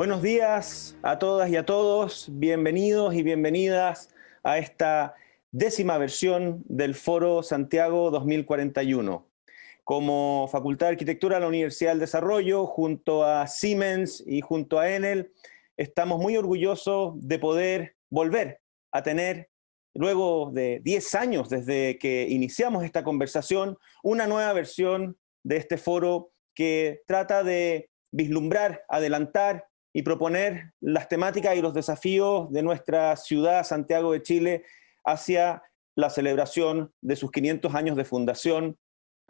Buenos días a todas y a todos, bienvenidos y bienvenidas a esta 10ª versión del Foro Santiago 2041. Como Facultad de Arquitectura de la Universidad del Desarrollo, junto a Siemens y junto a Enel, estamos muy orgullosos de poder volver a tener, luego de 10 años desde que iniciamos esta conversación, una nueva versión de este foro que trata de vislumbrar, adelantar y proponer las temáticas y los desafíos de nuestra ciudad, Santiago de Chile, hacia la celebración de sus 500 años de fundación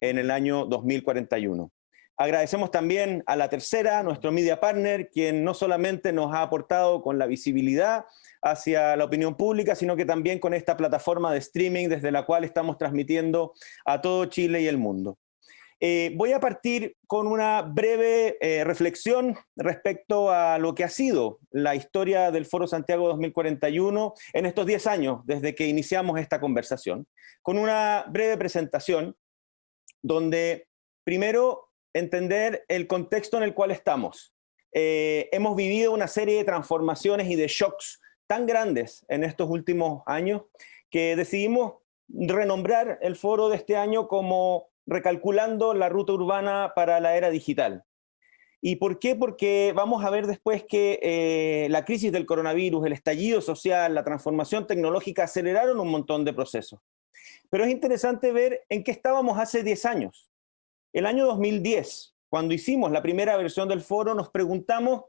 en el año 2041. Agradecemos también a La Tercera, nuestro media partner, quien no solamente nos ha aportado con la visibilidad hacia la opinión pública, sino que también con esta plataforma de streaming desde la cual estamos transmitiendo a todo Chile y el mundo. Voy a partir con una breve reflexión respecto a lo que ha sido la historia del Foro Santiago 2041 en estos 10 años desde que iniciamos esta conversación, con una breve presentación donde primero entender el contexto en el cual estamos. Hemos vivido una serie de transformaciones y de shocks tan grandes en estos últimos años que decidimos renombrar el foro de este año como Recalculando la ruta urbana para la era digital. ¿Y por qué? Porque vamos a ver después que la crisis del coronavirus, el estallido social, la transformación tecnológica aceleraron un montón de procesos. Pero es interesante ver en qué estábamos hace 10 años. El año 2010, cuando hicimos la primera versión del foro, nos preguntamos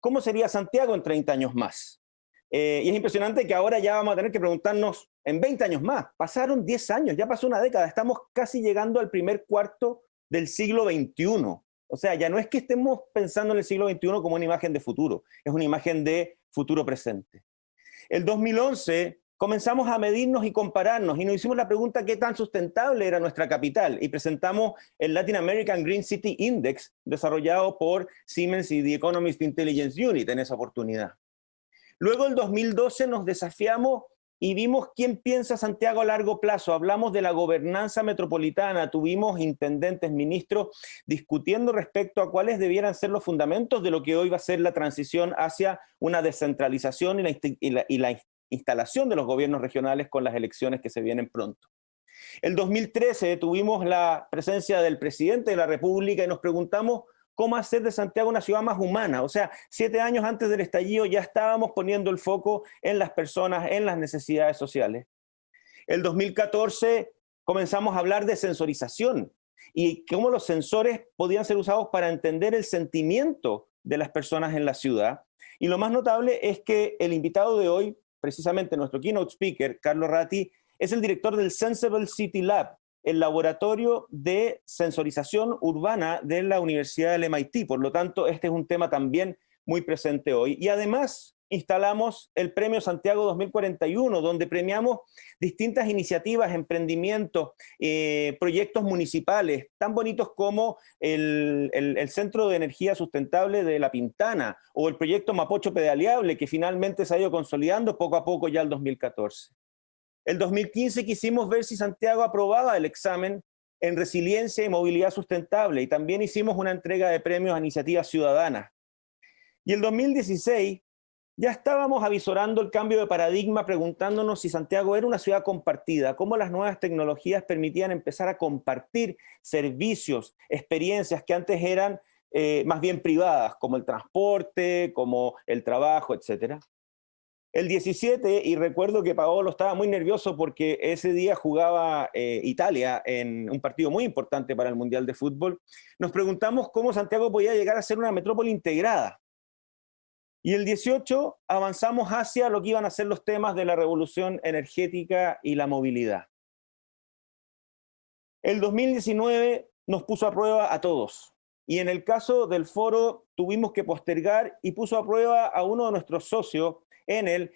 cómo sería Santiago en 30 años más. Y es impresionante que ahora ya vamos a tener que preguntarnos en 20 años más. Pasaron 10 años, ya pasó una década, estamos casi llegando al primer cuarto del siglo XXI. O sea, ya no es que estemos pensando en el siglo XXI como una imagen de futuro, es una imagen de futuro presente. El 2011 comenzamos a medirnos y compararnos y nos hicimos la pregunta qué tan sustentable era nuestra capital y presentamos el Latin American Green City Index desarrollado por Siemens y The Economist Intelligence Unit en esa oportunidad. Luego, en 2012, nos desafiamos y vimos quién piensa Santiago a largo plazo. Hablamos de la gobernanza metropolitana, tuvimos intendentes, ministros, discutiendo respecto a cuáles debieran ser los fundamentos de lo que hoy va a ser la transición hacia una descentralización y la instalación de los gobiernos regionales con las elecciones que se vienen pronto. El 2013 tuvimos la presencia del presidente de la República y nos preguntamos cómo hacer de Santiago una ciudad más humana. O sea, 7 años antes del estallido ya estábamos poniendo el foco en las personas, en las necesidades sociales. El 2014 comenzamos a hablar de sensorización y cómo los sensores podían ser usados para entender el sentimiento de las personas en la ciudad. Y lo más notable es que el invitado de hoy, precisamente nuestro keynote speaker, Carlo Ratti, es el director del Sensible City Lab, el laboratorio de sensorización urbana de la Universidad del MIT. Por lo tanto, este es un tema también muy presente hoy. Y además instalamos el Premio Santiago 2041, donde premiamos distintas iniciativas, emprendimientos, proyectos municipales, tan bonitos como el Centro de Energía Sustentable de La Pintana o el proyecto Mapocho Pedaleable, que finalmente se ha ido consolidando poco a poco ya el 2014. El 2015 quisimos ver si Santiago aprobaba el examen en resiliencia y movilidad sustentable y también hicimos una entrega de premios a iniciativas ciudadanas. Y el 2016 ya estábamos avisorando el cambio de paradigma preguntándonos si Santiago era una ciudad compartida, cómo las nuevas tecnologías permitían empezar a compartir servicios, experiencias que antes eran más bien privadas, como el transporte, como el trabajo, etcétera. El 17, y recuerdo que Paolo estaba muy nervioso porque ese día jugaba Italia en un partido muy importante para el Mundial de Fútbol, nos preguntamos cómo Santiago podía llegar a ser una metrópoli integrada. Y el 18 avanzamos hacia lo que iban a ser los temas de la revolución energética y la movilidad. El 2019 nos puso a prueba a todos. Y en el caso del foro tuvimos que postergar y puso a prueba a uno de nuestros socios, Enel,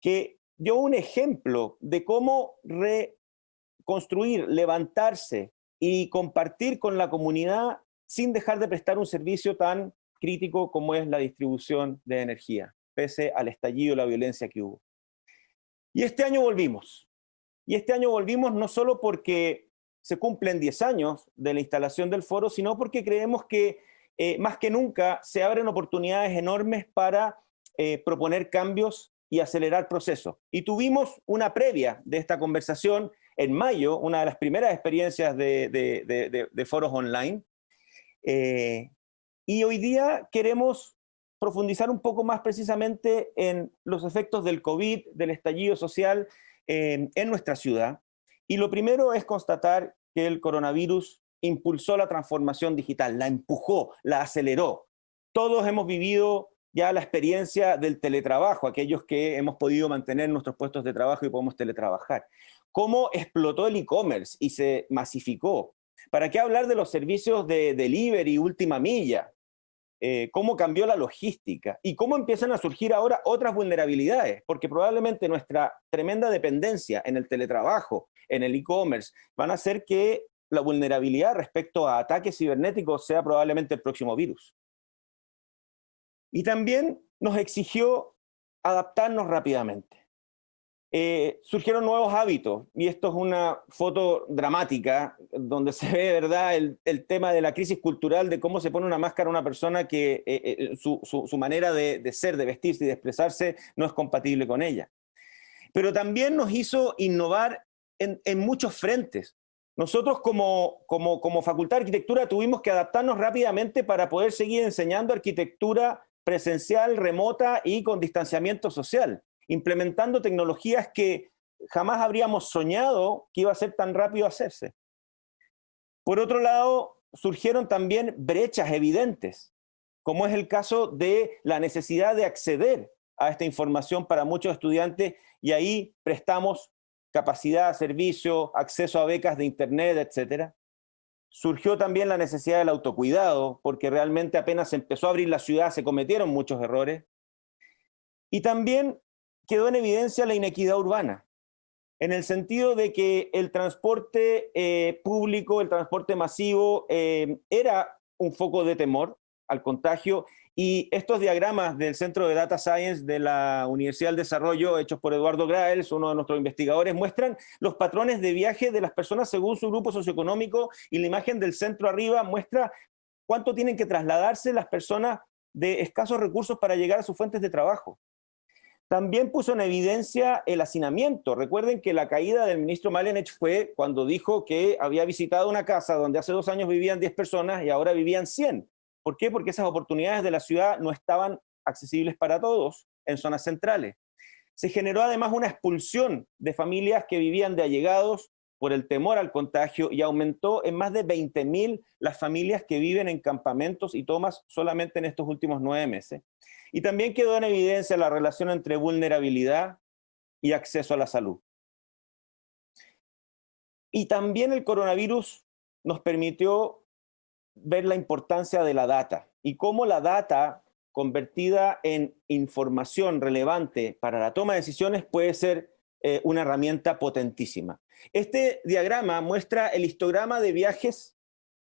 que dio un ejemplo de cómo reconstruir, levantarse y compartir con la comunidad sin dejar de prestar un servicio tan crítico como es la distribución de energía, pese al estallido y la violencia que hubo. Y este año volvimos. Y este año volvimos no solo porque se cumplen 10 años de la instalación del foro, sino porque creemos que más que nunca se abren oportunidades enormes para proponer cambios y acelerar procesos. Y tuvimos una previa de esta conversación en mayo, una de las primeras experiencias de foros online. Y hoy día queremos profundizar un poco más precisamente en los efectos del COVID, del estallido social en nuestra ciudad. Y lo primero es constatar que el coronavirus impulsó la transformación digital, la empujó, la aceleró. Todos hemos vivido ya la experiencia del teletrabajo, aquellos que hemos podido mantener nuestros puestos de trabajo y podemos teletrabajar. Cómo explotó el e-commerce y se masificó. ¿Para qué hablar de los servicios de delivery, última milla? Cómo cambió la logística y cómo empiezan a surgir ahora otras vulnerabilidades, porque probablemente nuestra tremenda dependencia en el teletrabajo, en el e-commerce, van a hacer que la vulnerabilidad respecto a ataques cibernéticos sea probablemente el próximo virus. Y también nos exigió adaptarnos rápidamente. Surgieron nuevos hábitos, y esto es una foto dramática, donde se ve, ¿verdad?, el tema de la crisis cultural, de cómo se pone una máscara a una persona que su manera de ser, de vestirse y de expresarse no es compatible con ella. Pero también nos hizo innovar en muchos frentes. Nosotros como Facultad de Arquitectura tuvimos que adaptarnos rápidamente para poder seguir enseñando arquitectura presencial, remota y con distanciamiento social, implementando tecnologías que jamás habríamos soñado que iba a ser tan rápido hacerse. Por otro lado, surgieron también brechas evidentes, como es el caso de la necesidad de acceder a esta información para muchos estudiantes, y ahí prestamos capacidad, servicio, acceso a becas de internet, etc. Surgió también la necesidad del autocuidado, porque realmente apenas se empezó a abrir la ciudad, se cometieron muchos errores. Y también quedó en evidencia la inequidad urbana, en el sentido de que el transporte público, el transporte masivo, era un foco de temor al contagio, y estos diagramas del Centro de Data Science de la Universidad del Desarrollo, hechos por Eduardo Graels, uno de nuestros investigadores, muestran los patrones de viaje de las personas según su grupo socioeconómico, y la imagen del centro arriba muestra cuánto tienen que trasladarse las personas de escasos recursos para llegar a sus fuentes de trabajo. También puso en evidencia el hacinamiento. Recuerden que la caída del ministro Malenech fue cuando dijo que había visitado una casa donde hace 2 años vivían 10 personas y ahora vivían 100. ¿Por qué? Porque esas oportunidades de la ciudad no estaban accesibles para todos en zonas centrales. Se generó además una expulsión de familias que vivían de allegados por el temor al contagio, y aumentó en más de 20.000 las familias que viven en campamentos y tomas solamente en estos últimos 9 meses. Y también quedó en evidencia la relación entre vulnerabilidad y acceso a la salud. Y también el coronavirus nos permitió ver la importancia de la data y cómo la data convertida en información relevante para la toma de decisiones puede ser una herramienta potentísima. Este diagrama muestra el histograma de viajes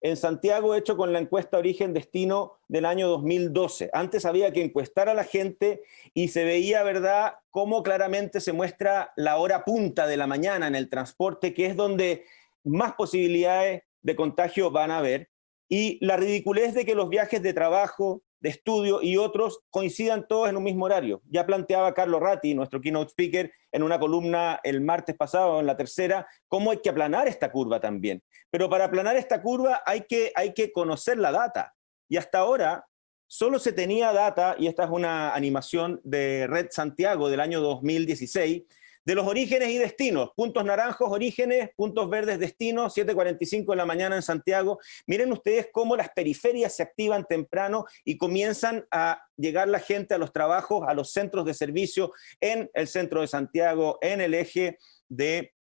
en Santiago hecho con la encuesta Origen-Destino del año 2012. Antes había que encuestar a la gente y se veía, ¿verdad?, cómo claramente se muestra la hora punta de la mañana en el transporte, que es donde más posibilidades de contagio van a haber, y la ridiculez de que los viajes de trabajo, de estudio y otros coincidan todos en un mismo horario. Ya planteaba Carlos Ratti, nuestro keynote speaker, en una columna el martes pasado, en la tercera, cómo hay que aplanar esta curva también. Pero para aplanar esta curva hay que conocer la data. Y hasta ahora solo se tenía data, y esta es una animación de Red Santiago del año 2016, de los orígenes y destinos, puntos naranjos orígenes, puntos verdes destinos, 7:45 de la mañana en Santiago. Miren ustedes cómo las periferias se activan temprano y comienzan a llegar la gente a los trabajos, a los centros de servicio en el centro de Santiago, en el eje de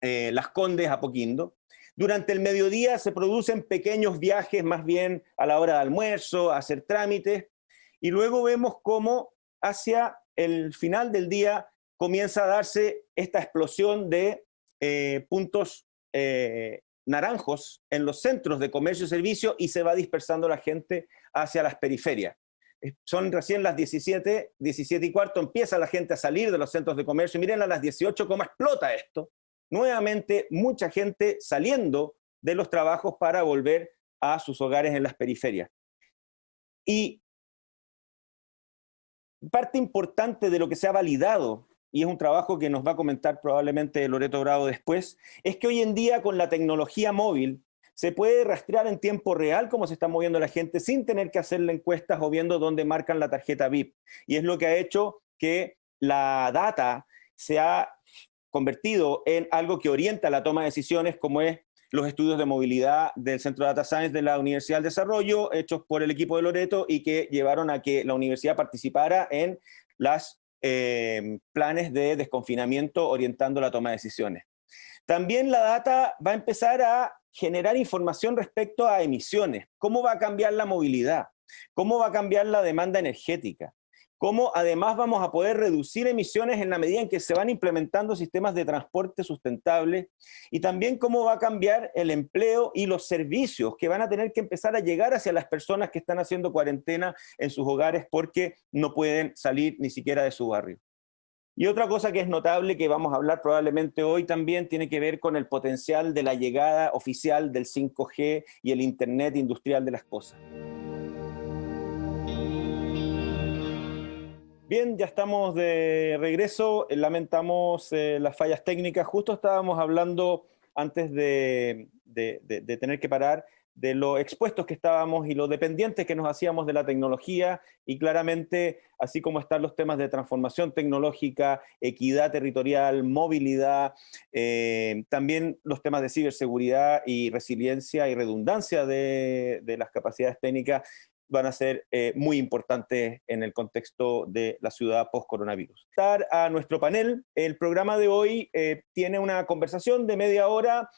Las Condes a Apoquindo. Durante el mediodía se producen pequeños viajes, más bien a la hora de almuerzo, a hacer trámites, y luego vemos cómo hacia el final del día comienza a darse esta explosión de puntos naranjos en los centros de comercio y servicio, y se va dispersando la gente hacia las periferias. Son recién las 17:15, empieza la gente a salir de los centros de comercio. Miren a las 18 cómo explota esto. Nuevamente, mucha gente saliendo de los trabajos para volver a sus hogares en las periferias. Y parte importante de lo que se ha validado, y es un trabajo que nos va a comentar probablemente Loreto Bravo después, es que hoy en día con la tecnología móvil se puede rastrear en tiempo real cómo se está moviendo la gente sin tener que hacerle encuestas o viendo dónde marcan la tarjeta VIP. Y es lo que ha hecho que la data se ha convertido en algo que orienta la toma de decisiones, como es los estudios de movilidad del Centro de Data Science de la Universidad del Desarrollo, hechos por el equipo de Loreto y que llevaron a que la universidad participara en los planes de desconfinamiento orientando la toma de decisiones. También la data va a empezar a generar información respecto a emisiones, cómo va a cambiar la movilidad, cómo va a cambiar la demanda energética, cómo además vamos a poder reducir emisiones en la medida en que se van implementando sistemas de transporte sustentables y también cómo va a cambiar el empleo y los servicios que van a tener que empezar a llegar hacia las personas que están haciendo cuarentena en sus hogares porque no pueden salir ni siquiera de su barrio. Y otra cosa que es notable, que vamos a hablar probablemente hoy también, tiene que ver con el potencial de la llegada oficial del 5G y el Internet industrial de las cosas. Bien, ya estamos de regreso. Lamentamos las fallas técnicas. Justo estábamos hablando antes de tener que parar de lo expuestos que estábamos y lo dependientes que nos hacíamos de la tecnología y claramente, así como están los temas de transformación tecnológica, equidad territorial, movilidad, también los temas de ciberseguridad y resiliencia y redundancia de las capacidades técnicas van a ser muy importantes en el contexto de la ciudad post-coronavirus. A nuestro panel, el programa de hoy tiene una conversación de media hora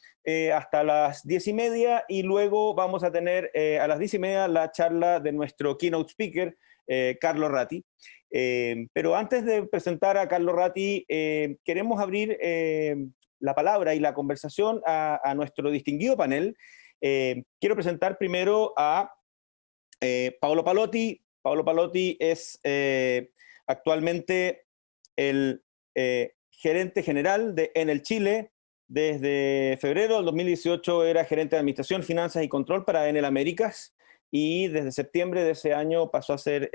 hasta las 10:30 y luego vamos a tener a las 10:30 la charla de nuestro keynote speaker, Carlo Ratti. Pero antes de presentar a Carlo Ratti, queremos abrir la palabra y la conversación a nuestro distinguido panel. Quiero presentar primero a Paolo Palotti. Paolo Palotti es actualmente el gerente general de Enel Chile. Desde febrero del 2018 era gerente de Administración, Finanzas y Control para Enel Américas y desde septiembre de ese año pasó a ser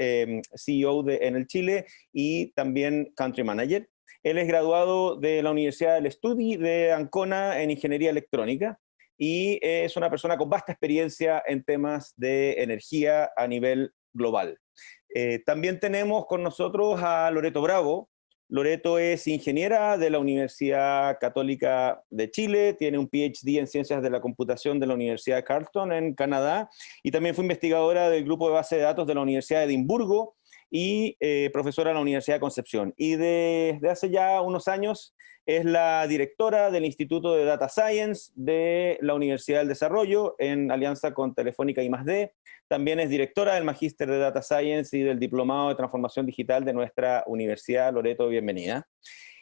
CEO de Enel Chile y también Country Manager. Él es graduado de la Universidad del Estudi de Ancona en Ingeniería Electrónica y es una persona con vasta experiencia en temas de energía a nivel global. También tenemos con nosotros a Loreto Bravo. Loreto es ingeniera de la Universidad Católica de Chile, tiene un PhD en Ciencias de la Computación de la Universidad de Carleton en Canadá y también fue investigadora del grupo de base de datos de la Universidad de Edimburgo y profesora en la Universidad de Concepción. Y desde hace ya unos años es la directora del Instituto de Data Science de la Universidad del Desarrollo en alianza con Telefónica I+D. También es directora del Magíster de Data Science y del Diplomado de Transformación Digital de nuestra universidad. Loreto, bienvenida.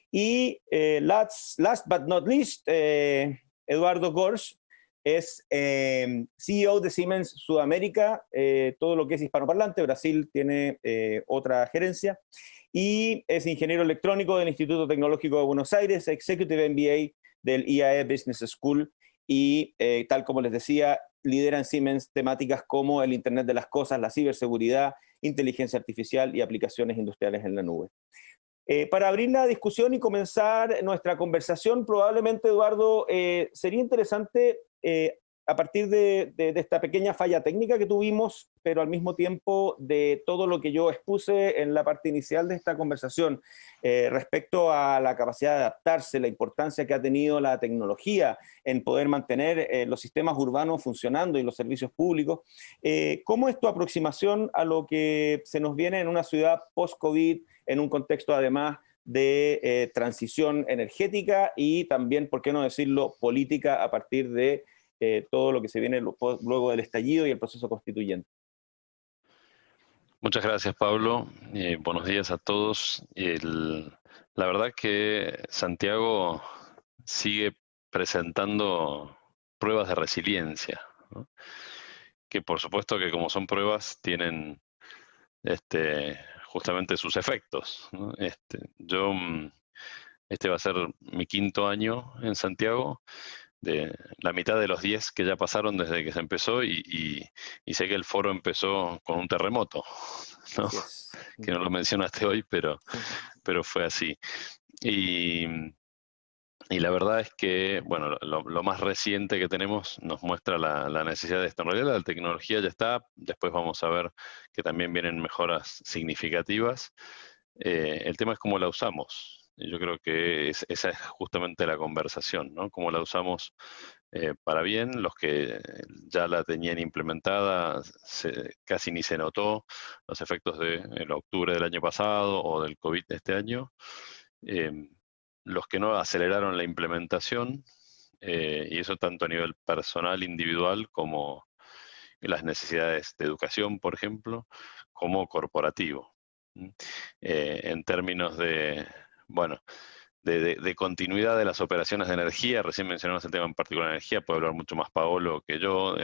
Y last but not least, Eduardo Gorsch es CEO de Siemens Sudamérica, todo lo que es hispanoparlante. Brasil tiene otra gerencia. Y es ingeniero electrónico del Instituto Tecnológico de Buenos Aires, Executive MBA del IAE Business School y, tal como les decía, lidera en Siemens temáticas como el Internet de las Cosas, la ciberseguridad, inteligencia artificial y aplicaciones industriales en la nube. Para abrir la discusión y comenzar nuestra conversación, probablemente, Eduardo, sería interesante, a partir de esta pequeña falla técnica que tuvimos, pero al mismo tiempo de todo lo que yo expuse en la parte inicial de esta conversación, respecto a la capacidad de adaptarse, la importancia que ha tenido la tecnología en poder mantener los sistemas urbanos funcionando y los servicios públicos. ¿Cómo es tu aproximación a lo que se nos viene en una ciudad post-COVID, en un contexto además de transición energética y también, por qué no decirlo, política a partir de todo lo que se viene luego del estallido y el proceso constituyente? Muchas gracias, Pablo. Buenos días a todos. La verdad que Santiago sigue presentando pruebas de resiliencia, ¿no? Que por supuesto que como son pruebas tienen justamente sus efectos, ¿no? Este va a ser mi 5.º año en Santiago de la mitad de los 10 que ya pasaron desde que se empezó y sé que el foro empezó con un terremoto, ¿no? Así es. Que no lo mencionaste hoy, pero fue así. Y, y la verdad es que, bueno, lo más reciente que tenemos nos muestra la necesidad de esto. En realidad la tecnología ya está, después vamos a ver que también vienen mejoras significativas. El tema es cómo la usamos. Y yo creo que esa es justamente la conversación, ¿no? Cómo la usamos para bien. Los que ya la tenían implementada casi ni se notó los efectos del octubre del año pasado o del COVID de este año. Los que no aceleraron la implementación, y eso tanto a nivel personal, individual, como las necesidades de educación, por ejemplo, como corporativo. En términos de, bueno, de continuidad de las operaciones de energía, recién mencionamos el tema en particular de energía, puede hablar mucho más Paolo que yo,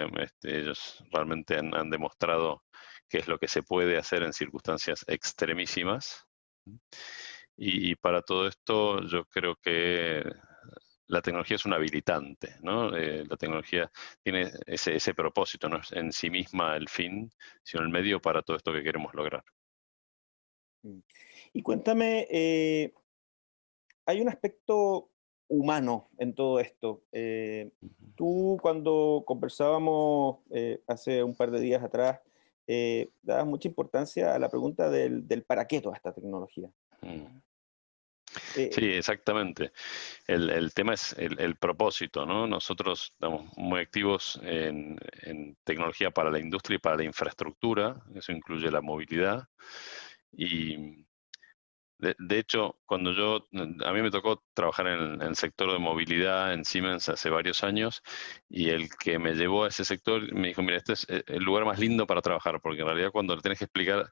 ellos realmente han demostrado qué es lo que se puede hacer en circunstancias extremísimas. Y para todo esto yo creo que la tecnología es un habilitante, ¿no? La tecnología tiene ese propósito, no es en sí misma el fin, sino el medio para todo esto que queremos lograr. Y cuéntame, hay un aspecto humano en todo esto. Ujú. Tú cuando conversábamos hace un par de días atrás, dabas mucha importancia a la pregunta del para qué toda esta tecnología. Mm. Eh, Sí, exactamente. El tema es el propósito, ¿no? Nosotros estamos muy activos en tecnología para la industria y para la infraestructura, eso incluye la movilidad. Y de hecho, a mí me tocó trabajar en el sector de movilidad en Siemens hace varios años, y el que me llevó a ese sector me dijo, mira, este es el lugar más lindo para trabajar, porque en realidad cuando le tenés que explicar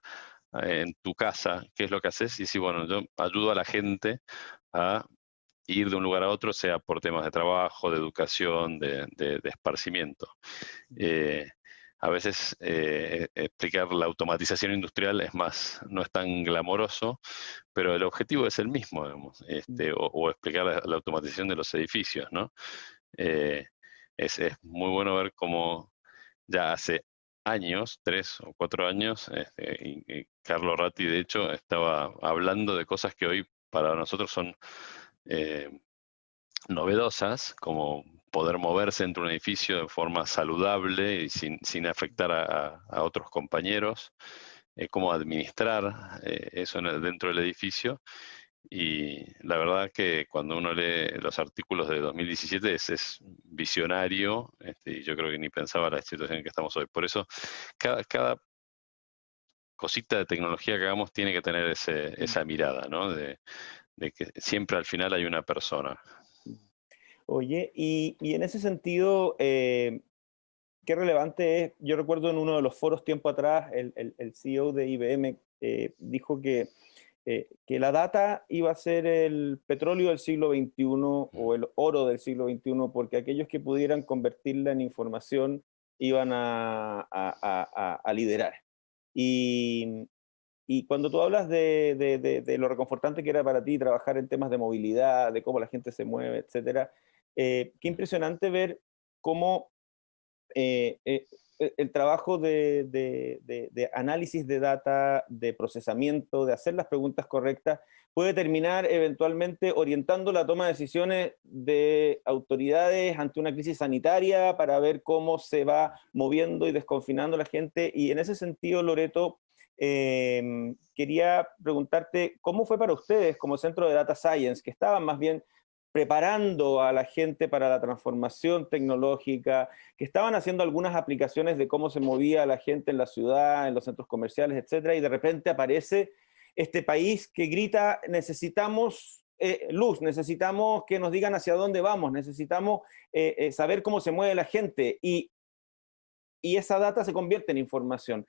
en tu casa qué es lo que haces, y sí, bueno, yo ayudo a la gente a ir de un lugar a otro, sea por temas de trabajo, de educación, de esparcimiento. Eh, a veces explicar la automatización industrial no es tan glamoroso, pero el objetivo es el mismo, digamos, o explicar la automatización de los edificios, ¿no? Eh, es muy bueno ver cómo ya hace años, 3 o 4 años, y Carlo Ratti, de hecho, estaba hablando de cosas que hoy para nosotros son eh, novedosas, como poder moverse entre un edificio de forma saludable y sin afectar a otros compañeros, cómo administrar eso dentro del edificio. Y la verdad que cuando uno lee los artículos de 2017 es visionario, y yo creo que ni pensaba la situación en que estamos hoy. Por eso, cada cosita de tecnología que hagamos tiene que tener esa mirada, ¿no? De que siempre al final hay una persona. Oye, y en ese sentido, qué relevante es, yo recuerdo en uno de los foros tiempo atrás, el CEO de IBM dijo que la data iba a ser el petróleo del siglo XXI o el oro del siglo XXI, porque aquellos que pudieran convertirla en información iban a liderar. Y, y cuando tú hablas de lo reconfortante que era para ti trabajar en temas de movilidad, de cómo la gente se mueve, etcétera, qué impresionante ver cómo el trabajo de análisis de data, de procesamiento, de hacer las preguntas correctas, puede terminar eventualmente orientando la toma de decisiones de autoridades ante una crisis sanitaria para ver cómo se va moviendo y desconfinando la gente. Y en ese sentido, Loreto, quería preguntarte, ¿cómo fue para ustedes como Centro de Data Science, que estaban más bien preparando a la gente para la transformación tecnológica, que estaban haciendo algunas aplicaciones de cómo se movía la gente en la ciudad, en los centros comerciales, etcétera, y de repente aparece este país que grita, necesitamos luz, necesitamos que nos digan hacia dónde vamos, necesitamos saber cómo se mueve la gente, y esa data se convierte en información.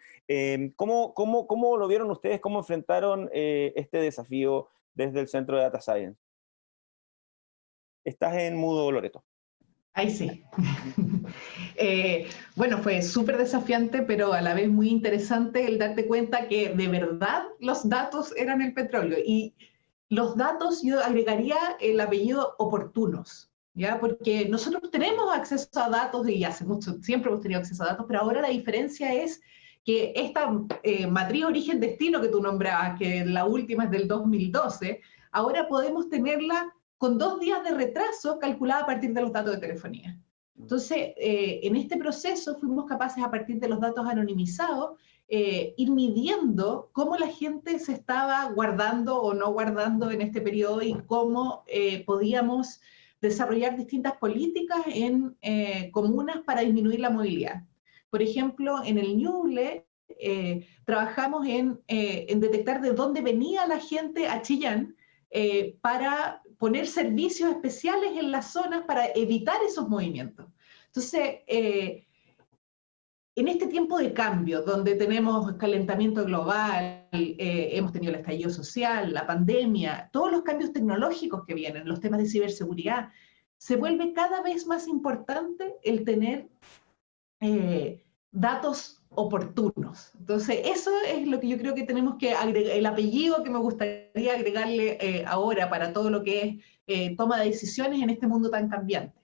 ¿Cómo lo vieron ustedes? ¿Cómo enfrentaron este desafío desde el Centro de Data Science? Estás en mudo, Loreto. Ahí sí. Bueno, fue súper desafiante, pero a la vez muy interesante el darte cuenta que de verdad los datos eran el petróleo. Y los datos, yo agregaría el apellido oportunos. ¿ya? Porque nosotros tenemos acceso a datos y hace mucho, siempre hemos tenido acceso a datos, pero ahora la diferencia es que esta matriz origen-destino que tú nombrabas, que la última es del 2012, ahora podemos tenerla con 2 días de retraso calculada a partir de los datos de telefonía. Entonces, en este proceso fuimos capaces, a partir de los datos anonimizados, ir midiendo cómo la gente se estaba guardando o no guardando en este periodo y cómo podíamos desarrollar distintas políticas en comunas para disminuir la movilidad. Por ejemplo, en el Ñuble trabajamos en detectar de dónde venía la gente a Chillán para poner servicios especiales en las zonas para evitar esos movimientos. Entonces, en este tiempo de cambio, donde tenemos calentamiento global, hemos tenido el estallido social, la pandemia, todos los cambios tecnológicos que vienen, los temas de ciberseguridad, se vuelve cada vez más importante el tener datos oportunos. Entonces, eso es lo que yo creo que tenemos que agregar, el apellido que me gustaría agregarle ahora para todo lo que es toma de decisiones en este mundo tan cambiante.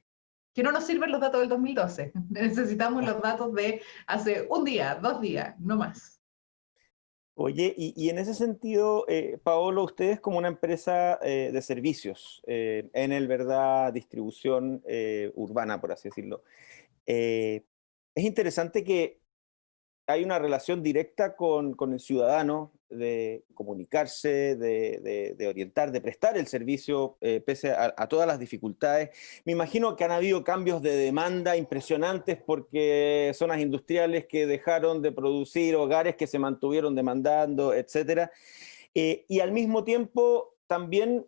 Que no nos sirven los datos del 2012. Necesitamos los datos de hace un día, 2 días, no más. Oye, y en ese sentido, Paolo, ustedes como una empresa de servicios, Enel, ¿verdad? Distribución urbana, por así decirlo. Es interesante que hay una relación directa con el ciudadano de comunicarse, de orientar, de prestar el servicio pese a todas las dificultades. Me imagino que han habido cambios de demanda impresionantes porque zonas industriales que dejaron de producir, hogares que se mantuvieron demandando, etcétera. Y al mismo tiempo también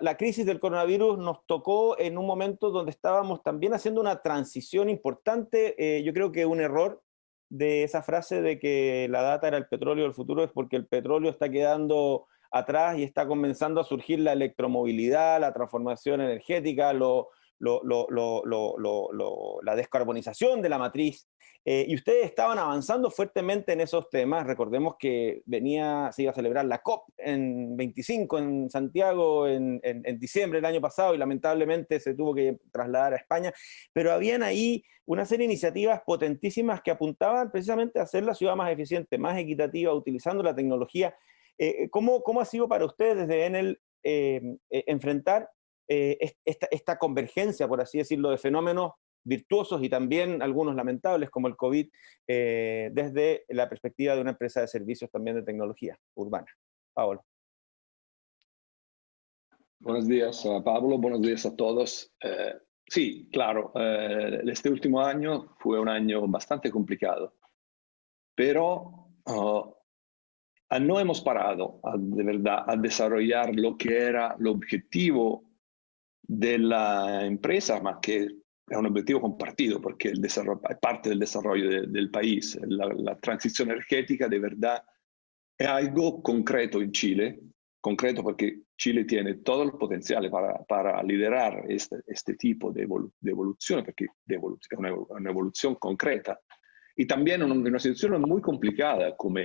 la crisis del coronavirus nos tocó en un momento donde estábamos también haciendo una transición importante. Yo creo que un error de esa frase de que la data era el petróleo del futuro es porque el petróleo está quedando atrás y está comenzando a surgir la electromovilidad, la transformación energética, la descarbonización de la matriz. Y ustedes estaban avanzando fuertemente en esos temas. Recordemos que se iba a celebrar la COP en 25 en Santiago en diciembre del año pasado y lamentablemente se tuvo que trasladar a España, pero habían ahí una serie de iniciativas potentísimas que apuntaban precisamente a hacer la ciudad más eficiente, más equitativa, utilizando la tecnología. ¿Cómo ha sido para ustedes desde Enel enfrentar esta convergencia, por así decirlo, de fenómenos virtuosos y también algunos lamentables como el COVID, desde la perspectiva de una empresa de servicios también de tecnología urbana? Paolo. Buenos días, Pablo. Buenos días a todos. Sí, claro, este último año fue un año bastante complicado, pero no hemos parado de verdad a desarrollar lo que era el objetivo de la empresa, más que es un objetivo compartido porque el desarrollo, es parte del desarrollo del país. La transición energética de verdad es algo concreto en Chile, concreto porque Chile tiene todo el potencial para liderar este tipo de evolución, porque es una evolución concreta. Y también una situación muy complicada como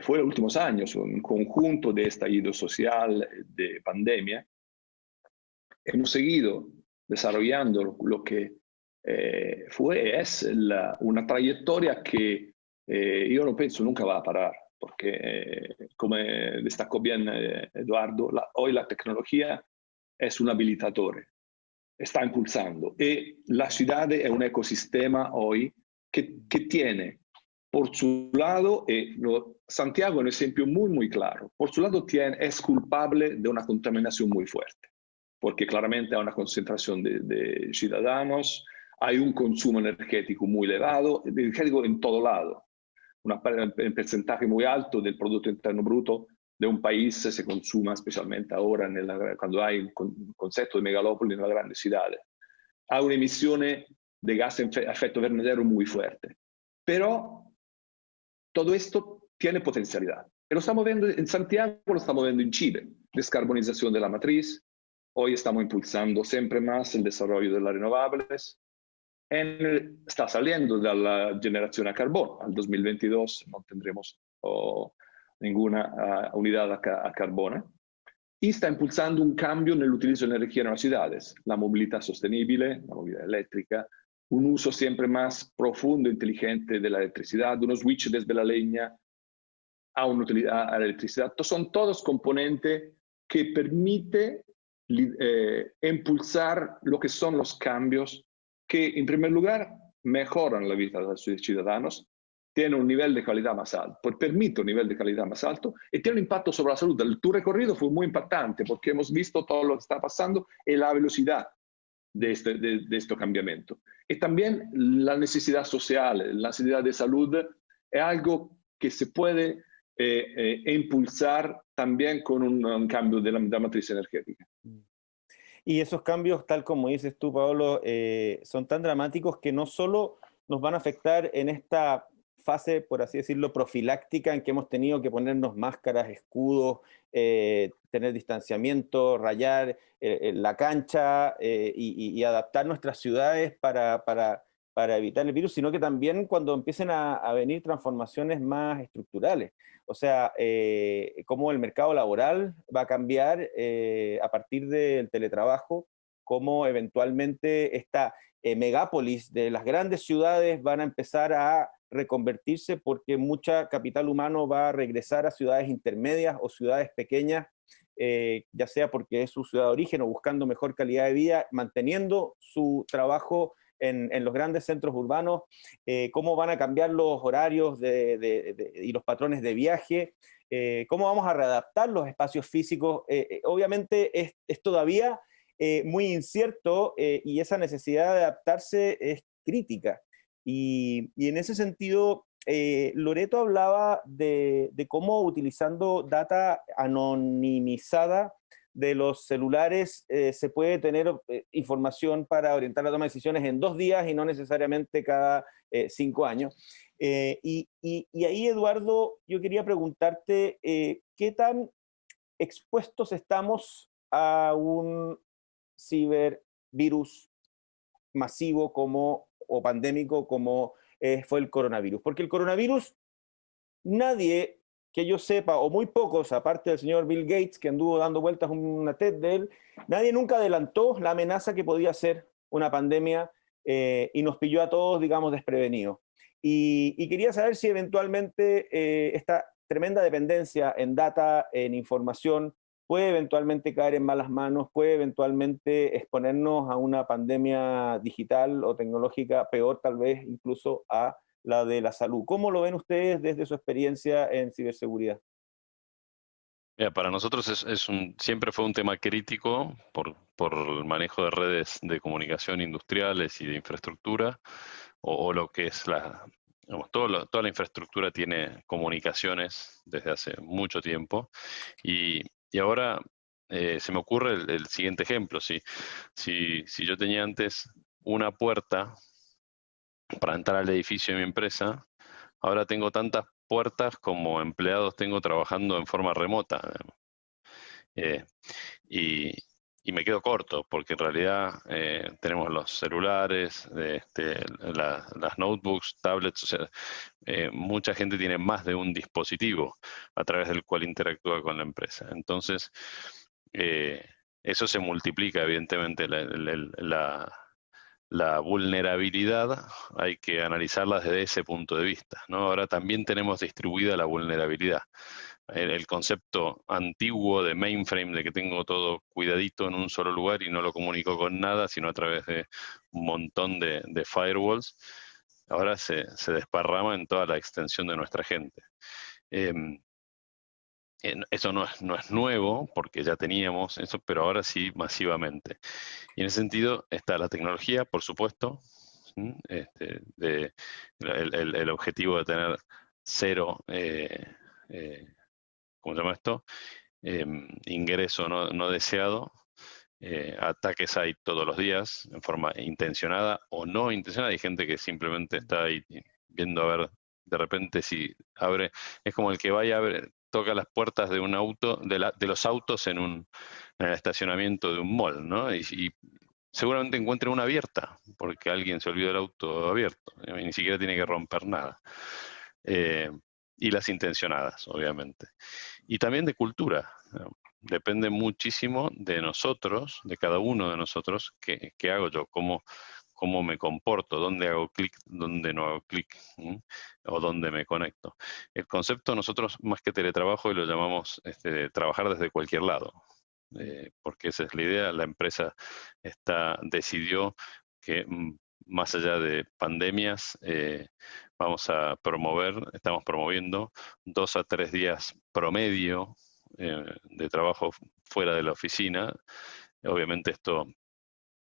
fue en los últimos años, un conjunto de estallido social, de pandemia. Hemos seguido desarrollando lo que es una trayectoria que yo no pienso nunca va a parar, porque como destacó bien Eduardo, hoy la tecnología es un habilitador, está impulsando, y la ciudad es un ecosistema hoy que tiene, por su lado, Santiago es un ejemplo muy claro, por su lado es culpable de una contaminación muy fuerte, porque claramente hay una concentración de ciudadanos, hay un consumo energético muy elevado, energético en todo lado. Un porcentaje muy alto del Producto Interno Bruto de un país se consuma, especialmente ahora cuando hay un concepto de megalópoli en las grandes ciudades. Hay una emisión de gas de efecto invernadero muy fuerte. Pero todo esto tiene potencialidad. Y lo estamos viendo en Santiago, lo estamos viendo en Chile. Descarbonización de la matriz. Hoy estamos impulsando siempre más el desarrollo de las renovables. Está saliendo de la generación a carbón. Al 2022 no tendremos ninguna unidad a carbón. y está impulsando un cambio nell'utilizzo dell'energia en las ciudades, la movilidad sostenible, la movilidad eléctrica, un uso siempre más profundo e inteligente de la electricidad, uno switch desde la leña a una utilidad a la electricidad. Son todos componentes que permiten impulsar lo que son los cambios que, en primer lugar, mejoran la vida de los ciudadanos, tienen un nivel de calidad más alto, permite un nivel de calidad más alto y tiene un impacto sobre la salud. Tu recorrido fue muy impactante porque hemos visto todo lo que está pasando y la velocidad de este cambiamiento. Y también la necesidad social, la necesidad de salud es algo que se puede impulsar también con un cambio de la matriz energética. Y esos cambios, tal como dices tú, Paolo, son tan dramáticos que no solo nos van a afectar en esta fase, por así decirlo, profiláctica, en que hemos tenido que ponernos máscaras, escudos, tener distanciamiento, rayar la cancha y adaptar nuestras ciudades para evitar el virus, sino que también cuando empiecen a venir transformaciones más estructurales. O sea, cómo el mercado laboral va a cambiar a partir del teletrabajo, cómo eventualmente esta megápolis de las grandes ciudades van a empezar a reconvertirse porque mucha capital humano va a regresar a ciudades intermedias o ciudades pequeñas, ya sea porque es su ciudad de origen o buscando mejor calidad de vida, manteniendo su trabajo en los grandes centros urbanos, cómo van a cambiar los horarios y los patrones de viaje, cómo vamos a readaptar los espacios físicos. Obviamente es todavía muy incierto y esa necesidad de adaptarse es crítica. Y en ese sentido, Loreto hablaba de cómo utilizando data anonimizada de los celulares se puede tener información para orientar la toma de decisiones en 2 días y no necesariamente cada 5 años. Y ahí, Eduardo, yo quería preguntarte qué tan expuestos estamos a un cibervirus masivo o pandémico como fue el coronavirus. Porque el coronavirus, nadie que yo sepa, o muy pocos, aparte del señor Bill Gates, que anduvo dando vueltas una TED de él, nadie nunca adelantó la amenaza que podía ser una pandemia y nos pilló a todos, digamos, desprevenidos. Y quería saber si eventualmente esta tremenda dependencia en data, en información, puede eventualmente caer en malas manos, puede eventualmente exponernos a una pandemia digital o tecnológica, peor tal vez incluso a la de la salud. ¿Cómo lo ven ustedes desde su experiencia en ciberseguridad? Mira, para nosotros siempre fue un tema crítico por el manejo de redes de comunicación industriales y de infraestructura, o lo que es digamos, toda la infraestructura tiene comunicaciones desde hace mucho tiempo. Y ahora se me ocurre el siguiente ejemplo. Si yo tenía antes una puerta para entrar al edificio de mi empresa, ahora tengo tantas puertas como empleados tengo trabajando en forma remota. Eh, y, y me quedo corto, porque en realidad tenemos los celulares, las notebooks, tablets, o sea, mucha gente tiene más de un dispositivo a través del cual interactúa con la empresa. Entonces, eso se multiplica, evidentemente, la vulnerabilidad hay que analizarla desde ese punto de vista, ¿no? Ahora también tenemos distribuida la vulnerabilidad. El concepto antiguo de mainframe, de que tengo todo cuidadito en un solo lugar y no lo comunico con nada, sino a través de un montón de firewalls, ahora se desparrama en toda la extensión de nuestra gente. Eso no es nuevo, porque ya teníamos eso, pero ahora sí masivamente. Y en ese sentido está la tecnología, por supuesto, el objetivo de tener cero, ¿cómo se llama esto? Ingreso no deseado. Ataques hay todos los días, en forma intencionada o no intencionada. Hay gente que simplemente está ahí viendo a ver, de repente si abre, es como el que vaya a ver, toca las puertas de un auto, de los autos en el estacionamiento de un mall, ¿no? Y seguramente encuentre una abierta, porque alguien se olvidó el auto abierto, y ni siquiera tiene que romper nada. Y las intencionadas, obviamente. Y también de cultura. depende muchísimo de nosotros, de cada uno de nosotros, qué hago yo, cómo me comporto, dónde hago clic, dónde no hago clic, o dónde me conecto. El concepto nosotros, más que teletrabajo, lo llamamos trabajar desde cualquier lado, porque esa es la idea. La empresa decidió que más allá de pandemias, estamos promoviendo 2 a 3 días promedio de trabajo fuera de la oficina. Obviamente esto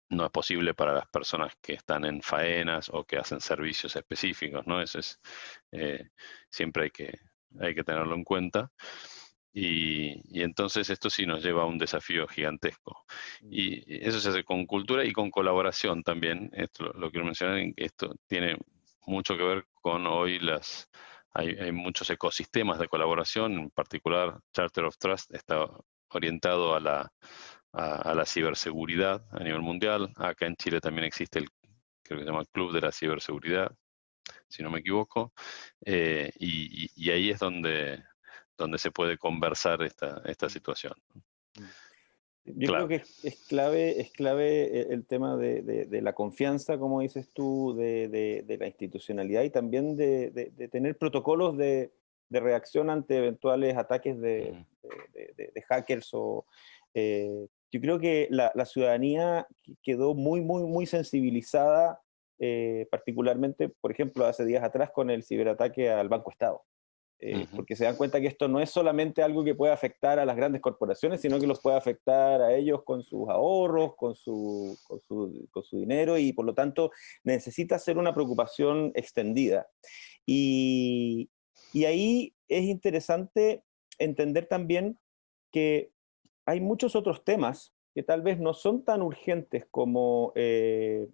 no es posible para las personas que están en faenas o que hacen servicios específicos, ¿no? Eso es, siempre hay que tenerlo en cuenta. Y entonces esto sí nos lleva a un desafío gigantesco. Y eso se hace con cultura y con colaboración también. Esto lo quiero mencionar, esto tiene mucho que ver con hoy hay muchos ecosistemas de colaboración, en particular Charter of Trust está orientado a la ciberseguridad a nivel mundial. Acá en Chile también existe creo que se llama el Club de la Ciberseguridad, si no me equivoco, y ahí es donde se puede conversar esta situación. Yo creo que es clave el tema de la confianza, como dices tú, de la institucionalidad y también de tener protocolos de reacción ante eventuales ataques de hackers. Yo creo que la ciudadanía quedó muy sensibilizada, particularmente, por ejemplo, hace días atrás con el ciberataque al Banco Estado. Porque se dan cuenta que esto no es solamente algo que puede afectar a las grandes corporaciones, sino que los puede afectar a ellos con sus ahorros, con su dinero, y por lo tanto necesita ser una preocupación extendida. Y ahí es interesante entender también que hay muchos otros temas que tal vez no son tan urgentes como el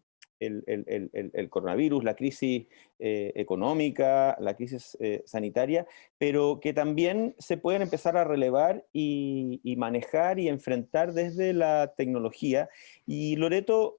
coronavirus, la crisis económica, la crisis sanitaria, pero que también se pueden empezar a relevar y manejar y enfrentar desde la tecnología. Y Loreto,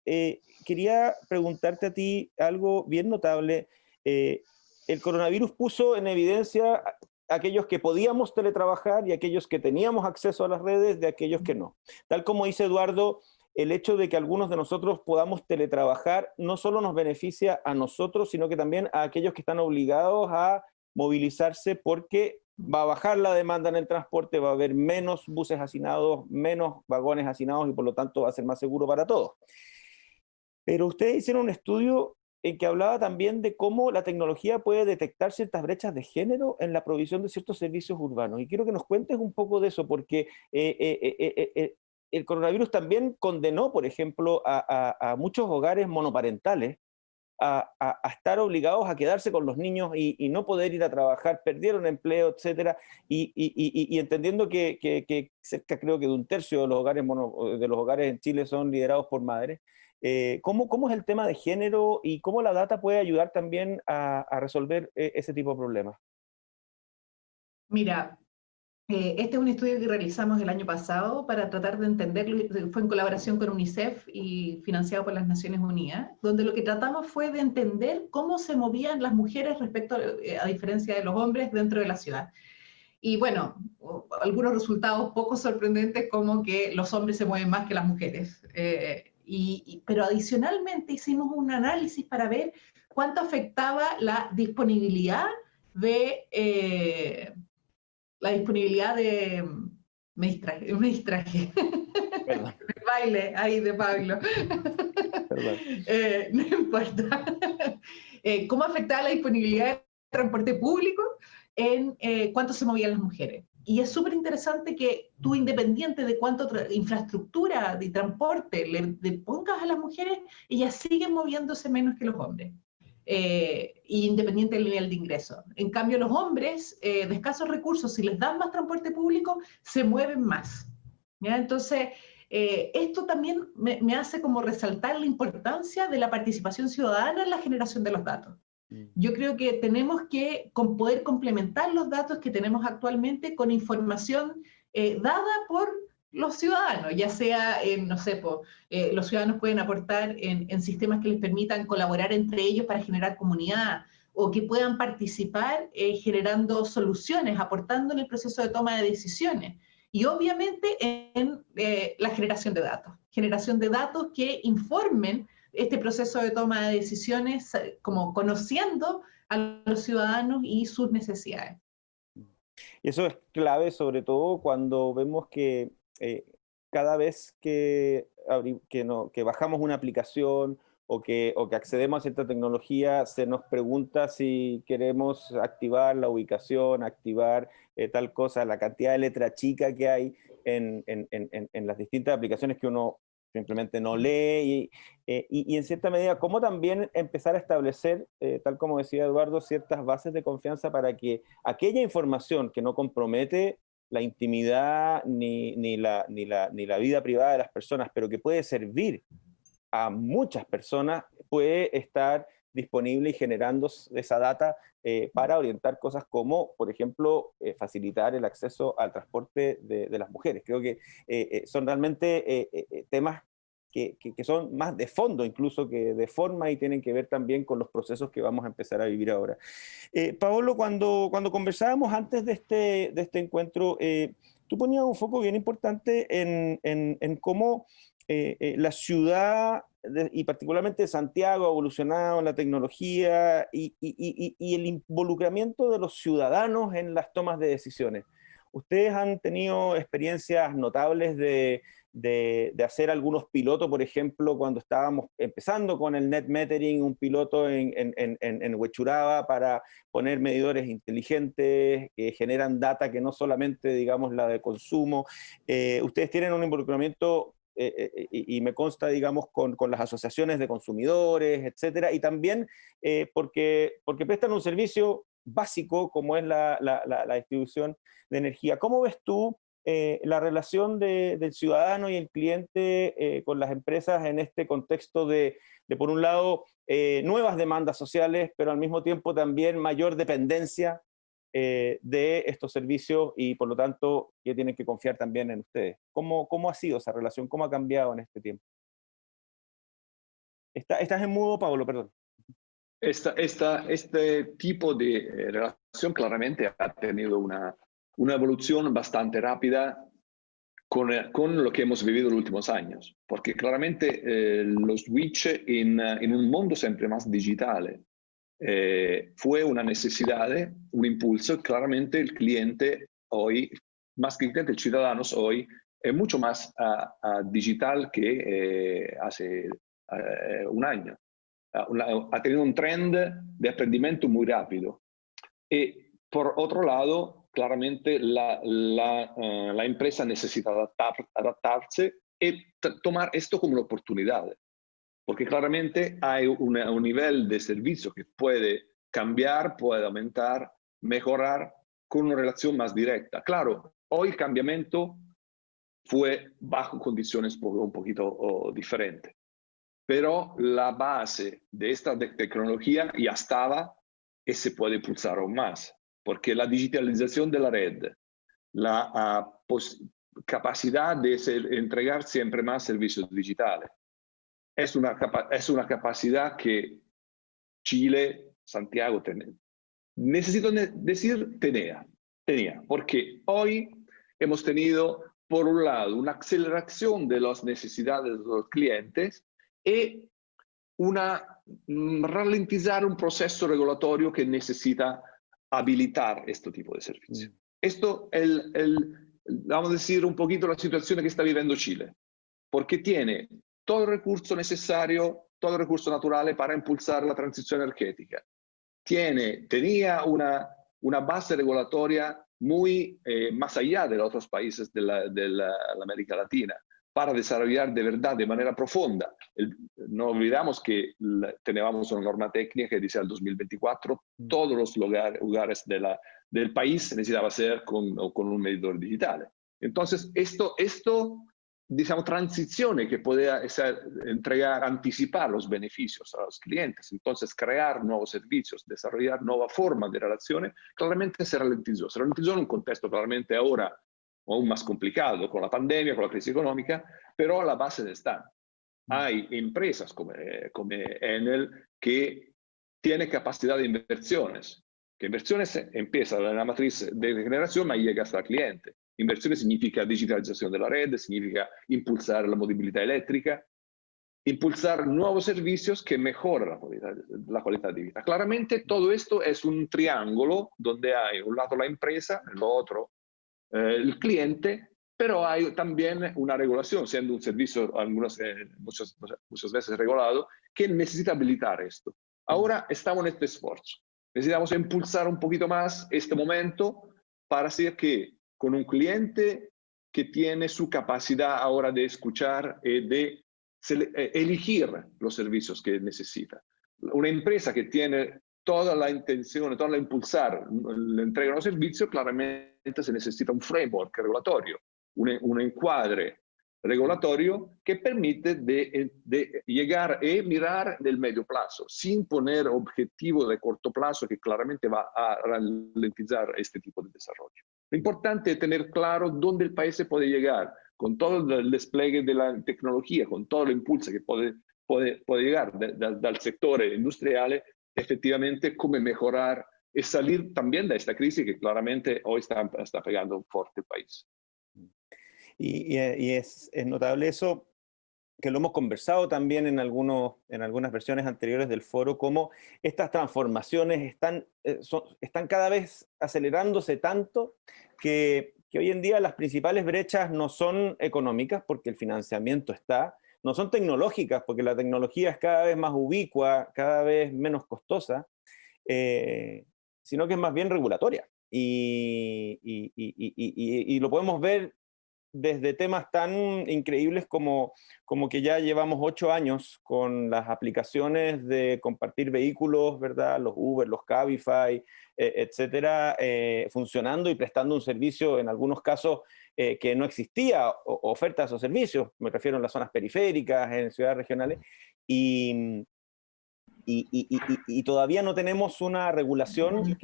quería preguntarte a ti algo bien notable. El coronavirus puso en evidencia aquellos que podíamos teletrabajar y aquellos que teníamos acceso a las redes de aquellos que no. Tal como dice Eduardo, el hecho de que algunos de nosotros podamos teletrabajar no solo nos beneficia a nosotros, sino que también a aquellos que están obligados a movilizarse, porque va a bajar la demanda en el transporte, va a haber menos buses hacinados, menos vagones hacinados y por lo tanto va a ser más seguro para todos. Pero ustedes hicieron un estudio en que hablaba también de cómo la tecnología puede detectar ciertas brechas de género en la provisión de ciertos servicios urbanos. Y quiero que nos cuentes un poco de eso, porque el coronavirus también condenó, por ejemplo, a muchos hogares monoparentales a estar obligados a quedarse con los niños y no poder ir a trabajar, perdieron empleo, etcétera, y entendiendo que cerca, creo que de 1/3 de los hogares en Chile son liderados por madres. ¿Cómo es el tema de género y cómo la data puede ayudar también a resolver ese tipo de problemas? Mira, este es un estudio que realizamos el año pasado para tratar de entenderlo, fue en colaboración con UNICEF y financiado por las Naciones Unidas, donde lo que tratamos fue de entender cómo se movían las mujeres respecto a diferencia de los hombres dentro de la ciudad. Y bueno, algunos resultados poco sorprendentes, como que los hombres se mueven más que las mujeres. Pero adicionalmente hicimos un análisis para ver cuánto afectaba la disponibilidad de... Me distraje. Perdón. El baile ahí de Pablo. Perdón. No importa. ¿Cómo afectaba la disponibilidad de transporte público en cuánto se movían las mujeres? Y es súper interesante que tú, independiente de cuánto infraestructura de transporte le pongas a las mujeres, ellas siguen moviéndose menos que los hombres. Independiente del nivel de ingreso. En cambio, los hombres de escasos recursos, si les dan más transporte público, se mueven más. ¿Ya? Entonces, esto también me hace como resaltar la importancia de la participación ciudadana en la generación de los datos. Yo creo que tenemos que poder complementar los datos que tenemos actualmente con información dada por los ciudadanos, ya sea, no sé, los ciudadanos pueden aportar en sistemas que les permitan colaborar entre ellos para generar comunidad, o que puedan participar generando soluciones, aportando en el proceso de toma de decisiones. y obviamente en la generación de datos que informen este proceso de toma de decisiones, como conociendo a los ciudadanos y sus necesidades. Y eso es clave, sobre todo cuando vemos que cada vez que bajamos una aplicación o que accedemos a cierta tecnología, se nos pregunta si queremos activar la ubicación, activar tal cosa, la cantidad de letra chica que hay en las distintas aplicaciones que uno simplemente no lee y en cierta medida, cómo también empezar a establecer, tal como decía Eduardo, ciertas bases de confianza para que aquella información que no compromete la intimidad ni la vida privada de las personas, pero que puede servir a muchas personas, puede estar disponible y generando esa data para orientar cosas como, por ejemplo, facilitar el acceso al transporte de las mujeres. Creo que son realmente temas que son más de fondo incluso que de forma y tienen que ver también con los procesos que vamos a empezar a vivir ahora. Paolo, cuando conversábamos antes de este encuentro, tú ponías un foco bien importante en cómo la ciudad y particularmente Santiago ha evolucionado en la tecnología y el involucramiento de los ciudadanos en las tomas de decisiones. ¿Ustedes han tenido experiencias notables de hacer algunos pilotos, por ejemplo, cuando estábamos empezando con el net metering, un piloto en Huechuraba para poner medidores inteligentes que generan data que no solamente, digamos, la de consumo? Ustedes tienen un involucramiento y me consta, digamos, con las asociaciones de consumidores, etcétera, y también porque prestan un servicio básico como es la distribución de energía. ¿Cómo ves tú la relación del ciudadano y el cliente con las empresas en este contexto de por un lado, nuevas demandas sociales, pero al mismo tiempo también mayor dependencia de estos servicios y por lo tanto que tienen que confiar también en ustedes? ¿Cómo ha sido esa relación? ¿Cómo ha cambiado en este tiempo? Estás en mudo, Pablo, perdón. Este tipo de relación claramente ha tenido una evolución bastante rápida con lo que hemos vivido en los últimos años, porque claramente los switch en un mundo siempre más digital fue una necesidad, un impulso. Claramente el cliente hoy, más que el cliente, el ciudadano hoy es mucho más digital que hace un año. Ha tenido un trend de aprendimiento muy rápido. Y por otro lado, claramente la empresa necesita adaptarse y tomar esto como una oportunidad, porque claramente hay un nivel de servicio que puede cambiar, puede aumentar, mejorar con una relación más directa. Claro, hoy el cambiamiento fue bajo condiciones un poquito diferentes, pero la base de esta tecnología ya estaba y se puede impulsar aún más, porque la digitalización de la red, la capacidad de entregar siempre más servicios digitales, es una capacidad que Chile, Santiago, necesito decir tenía, porque hoy hemos tenido, por un lado, una aceleración de las necesidades de los clientes y ralentizar un proceso regulatorio que necesita habilitar este tipo de servicio. Esto es, vamos a decir, un poquito la situación que está viviendo Chile, porque tiene todo el recurso necesario, todo el recurso natural para impulsar la transición energética. Tenía una base regulatoria muy más allá de los otros países de la América Latina para desarrollar de verdad, de manera profunda. No olvidamos que teníamos una norma técnica que dice al 2024 todos los lugares del país necesitaba ser con un medidor digital. Entonces, esto digamos, transiciones que podía anticipar los beneficios a los clientes, entonces crear nuevos servicios, desarrollar nuevas formas de relaciones, claramente se ralentizó. Se ralentizó en un contexto claramente ahora aún más complicado, con la pandemia, con la crisis económica, pero la base está. Hay empresas como Enel que tienen capacidad de inversiones, que inversiones empiezan en la matriz de generación, pero llega hasta el cliente. Inversione significa digitalizzación de la red, significa impulsar la movilidad eléctrica, impulsar nuevos servicios que mejoran la calidad de vida. Claramente todo esto es un triángulo donde hay un lado la empresa, el otro el cliente, pero hay también una regulación, siendo un servicio muchas veces regulado, que necesita habilitar esto. Ahora estamos en este esfuerzo. Necesitamos impulsar un poquito más este momento para hacer que con un cliente que tiene su capacidad ahora de escuchar y de elegir los servicios que necesita. Una empresa que tiene toda la intención, toda la impulsar la entrega de los servicios, claramente se necesita un framework regulatorio, un encuadre regulatorio que permite de llegar y mirar del medio plazo, sin poner objetivos de corto plazo que claramente va a ralentizar este tipo de desarrollo. Lo importante es tener claro dónde el país se puede llegar, con todo el despliegue de la tecnología, con todo el impulso que puede llegar del sector industrial, efectivamente, cómo mejorar y salir también de esta crisis que claramente hoy está pegando fuerte el país. Y es notable eso, que lo hemos conversado también en algunas versiones anteriores del foro, cómo estas transformaciones están cada vez acelerándose tanto que hoy en día las principales brechas no son económicas, porque el financiamiento está, no son tecnológicas, porque la tecnología es cada vez más ubicua, cada vez menos costosa, sino que es más bien regulatoria. Y lo podemos ver desde temas tan increíbles como que ya llevamos 8 años con las aplicaciones de compartir vehículos, ¿verdad? Los Uber, los Cabify, etcétera, funcionando y prestando un servicio en algunos casos que no existía oferta de esos servicios, me refiero en las zonas periféricas, en ciudades regionales, y todavía no tenemos una regulación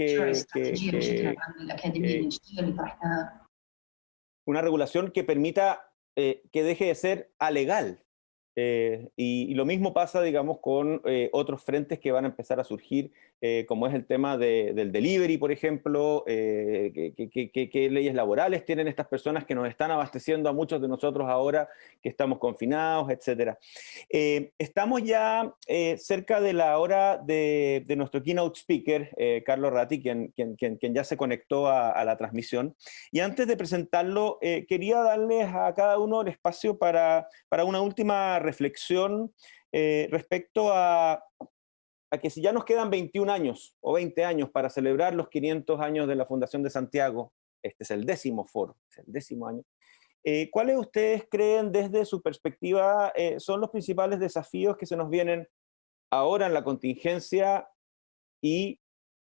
una regulación que permita que deje de ser alegal. Y lo mismo pasa, digamos, con otros frentes que van a empezar a surgir, como es el tema del delivery, por ejemplo, qué leyes laborales tienen estas personas que nos están abasteciendo a muchos de nosotros ahora que estamos confinados, etc. Estamos ya cerca de la hora de nuestro keynote speaker, Carlos Ratti, quien ya se conectó a la transmisión. Y antes de presentarlo, quería darles a cada uno el espacio para una última reflexión respecto a que si ya nos quedan 21 años o 20 años para celebrar los 500 años de la Fundación de Santiago, este es el 10º foro, es el 10º año, ¿cuáles ustedes creen desde su perspectiva son los principales desafíos que se nos vienen ahora en la contingencia y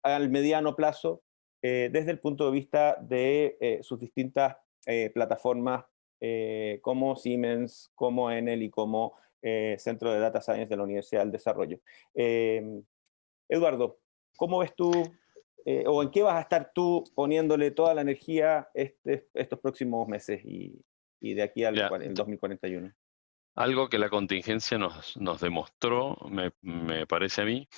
al mediano plazo desde el punto de vista de sus distintas plataformas como Siemens, como Enel y como Centro de Data Science de la Universidad del Desarrollo? Eduardo, ¿cómo ves tú o en qué vas a estar tú poniéndole toda la energía estos próximos meses y de aquí al 2041? Algo que la contingencia nos demostró, me parece a mí,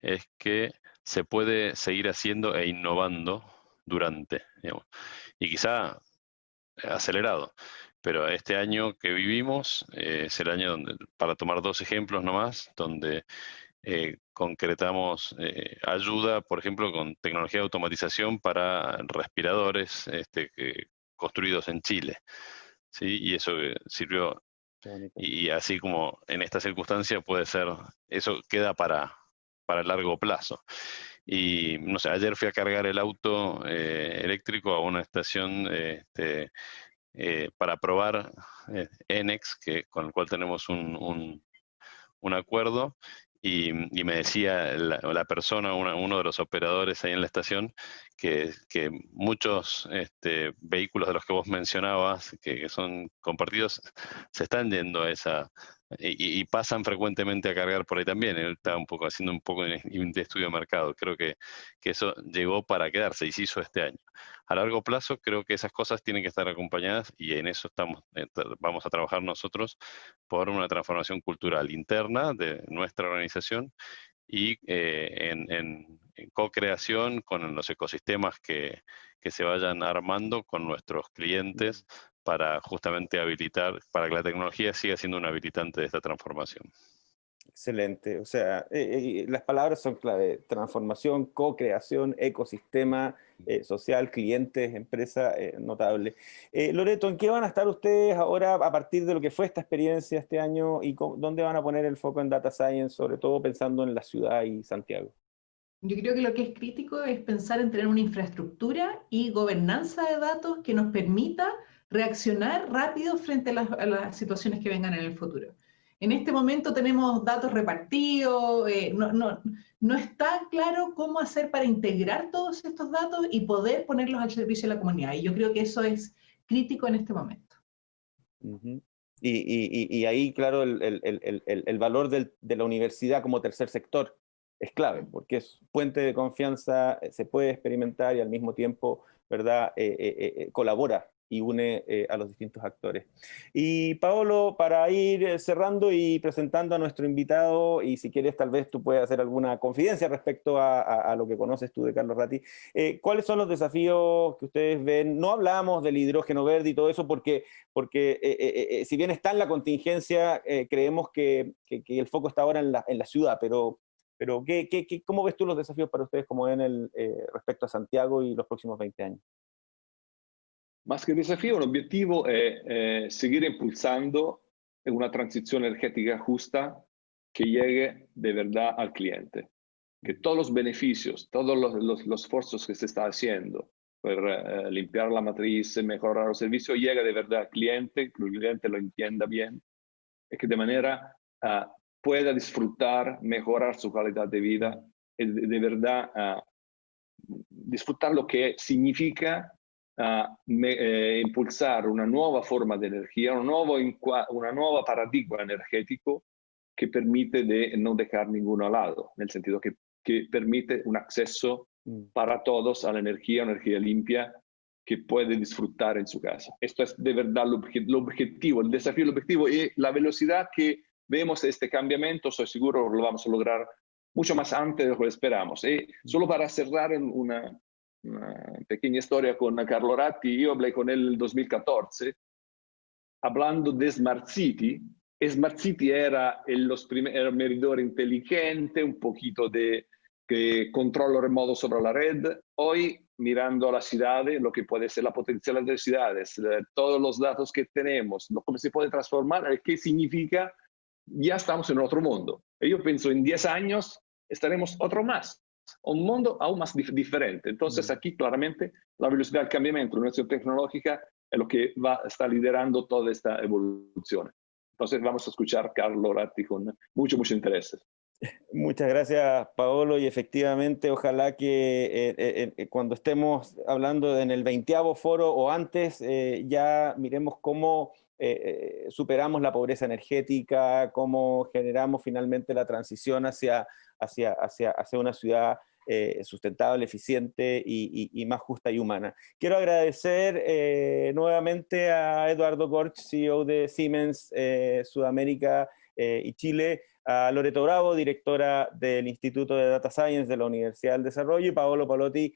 es que se puede seguir haciendo e innovando durante, digamos, y quizá acelerado. Pero este año que vivimos es el año donde, para tomar 2 ejemplos nomás, donde concretamos ayuda, por ejemplo, con tecnología de automatización para respiradores construidos en Chile, ¿sí? Y eso sirvió, y así como en esta circunstancia puede ser, eso queda para largo plazo. Y no sé, ayer fui a cargar el auto eléctrico a una estación para probar Enex, con el cual tenemos un acuerdo, y me decía la persona, uno de los operadores ahí en la estación, que muchos vehículos de los que vos mencionabas, que son compartidos, se están yendo a esa, y pasan frecuentemente a cargar por ahí también. Él está haciendo un poco de estudio de mercado. Creo que eso llegó para quedarse y se hizo este año. A largo plazo creo que esas cosas tienen que estar acompañadas, y en eso vamos a trabajar nosotros por una transformación cultural interna de nuestra organización y en co-creación con los ecosistemas que que se vayan armando con nuestros clientes para justamente habilitar, para que la tecnología siga siendo un habilitante de esta transformación. Excelente. O sea, las palabras son clave. Transformación, co-creación, ecosistema social, clientes, empresa, notable. Loreto, ¿en qué van a estar ustedes ahora a partir de lo que fue esta experiencia este año y dónde van a poner el foco en Data Science, sobre todo pensando en la ciudad y Santiago? Yo creo que lo que es crítico es pensar en tener una infraestructura y gobernanza de datos que nos permita reaccionar rápido frente a las situaciones que vengan en el futuro. En este momento tenemos datos repartidos, no está claro cómo hacer para integrar todos estos datos y poder ponerlos al servicio de la comunidad. Y yo creo que eso es crítico en este momento. Uh-huh. Y ahí, claro, el valor de la universidad como tercer sector es clave, porque es puente de confianza, se puede experimentar y al mismo tiempo, ¿verdad? Colabora y une a los distintos actores. Y Paolo, para ir cerrando y presentando a nuestro invitado, y si quieres tal vez tú puedes hacer alguna confidencia respecto a lo que conoces tú de Carlo Ratti, ¿cuáles son los desafíos que ustedes ven? No hablamos del hidrógeno verde y todo eso porque si bien está en la contingencia, creemos que el foco está ahora en la ciudad, pero ¿cómo ves tú los desafíos para ustedes como ven respecto a Santiago y los próximos 20 años? Más que desafío, un objetivo es seguir impulsando una transición energética justa que llegue de verdad al cliente. Que todos los beneficios, todos los esfuerzos que se está haciendo para limpiar la matriz, mejorar el servicio, llegue de verdad al cliente, que el cliente lo entienda bien y que de manera pueda disfrutar, mejorar su calidad de vida y de verdad disfrutar lo que significa impulsar una nuova forma di energia, una nuova paradigma energético que permite de no dejar ninguno al lado, nel sentido que permite un acceso para todos a la energía, una energía limpia que puede disfrutar en su casa. Esto es de verdad el objetivo, el desafío, el objetivo y la velocidad que vemos este cambiamiento, soy seguro lo vamos a lograr mucho más antes de lo que esperamos. Y solo para cerrar una pequeña historia con Carlo Ratti, yo hablé con él en el 2014, hablando de Smart City. Smart City era el medidor inteligente, un poquito de controllo remoto sobre la red. Hoy, mirando a las ciudades, lo que puede ser la potencialidad de las ciudades, todos los datos que tenemos, cómo se puede transformar, qué significa, ya estamos en otro mundo. Y yo pienso, en 10 años estaremos otro más, un mundo aún más diferente. Entonces, aquí claramente la velocidad del cambiamiento, la innovación tecnológica es lo que está liderando toda esta evolución. Entonces, vamos a escuchar a Carlo Ratti con mucho interés. Muchas gracias, Paolo, y efectivamente, ojalá que cuando estemos hablando en el 20º foro o antes, ya miremos cómo superamos la pobreza energética, cómo generamos finalmente la transición hacia una ciudad sustentable, eficiente y más justa y humana. Quiero agradecer nuevamente a Eduardo Korch, CEO de Siemens Sudamérica y Chile, a Loreto Bravo, directora del Instituto de Data Science de la Universidad del Desarrollo, y Paolo Palotti,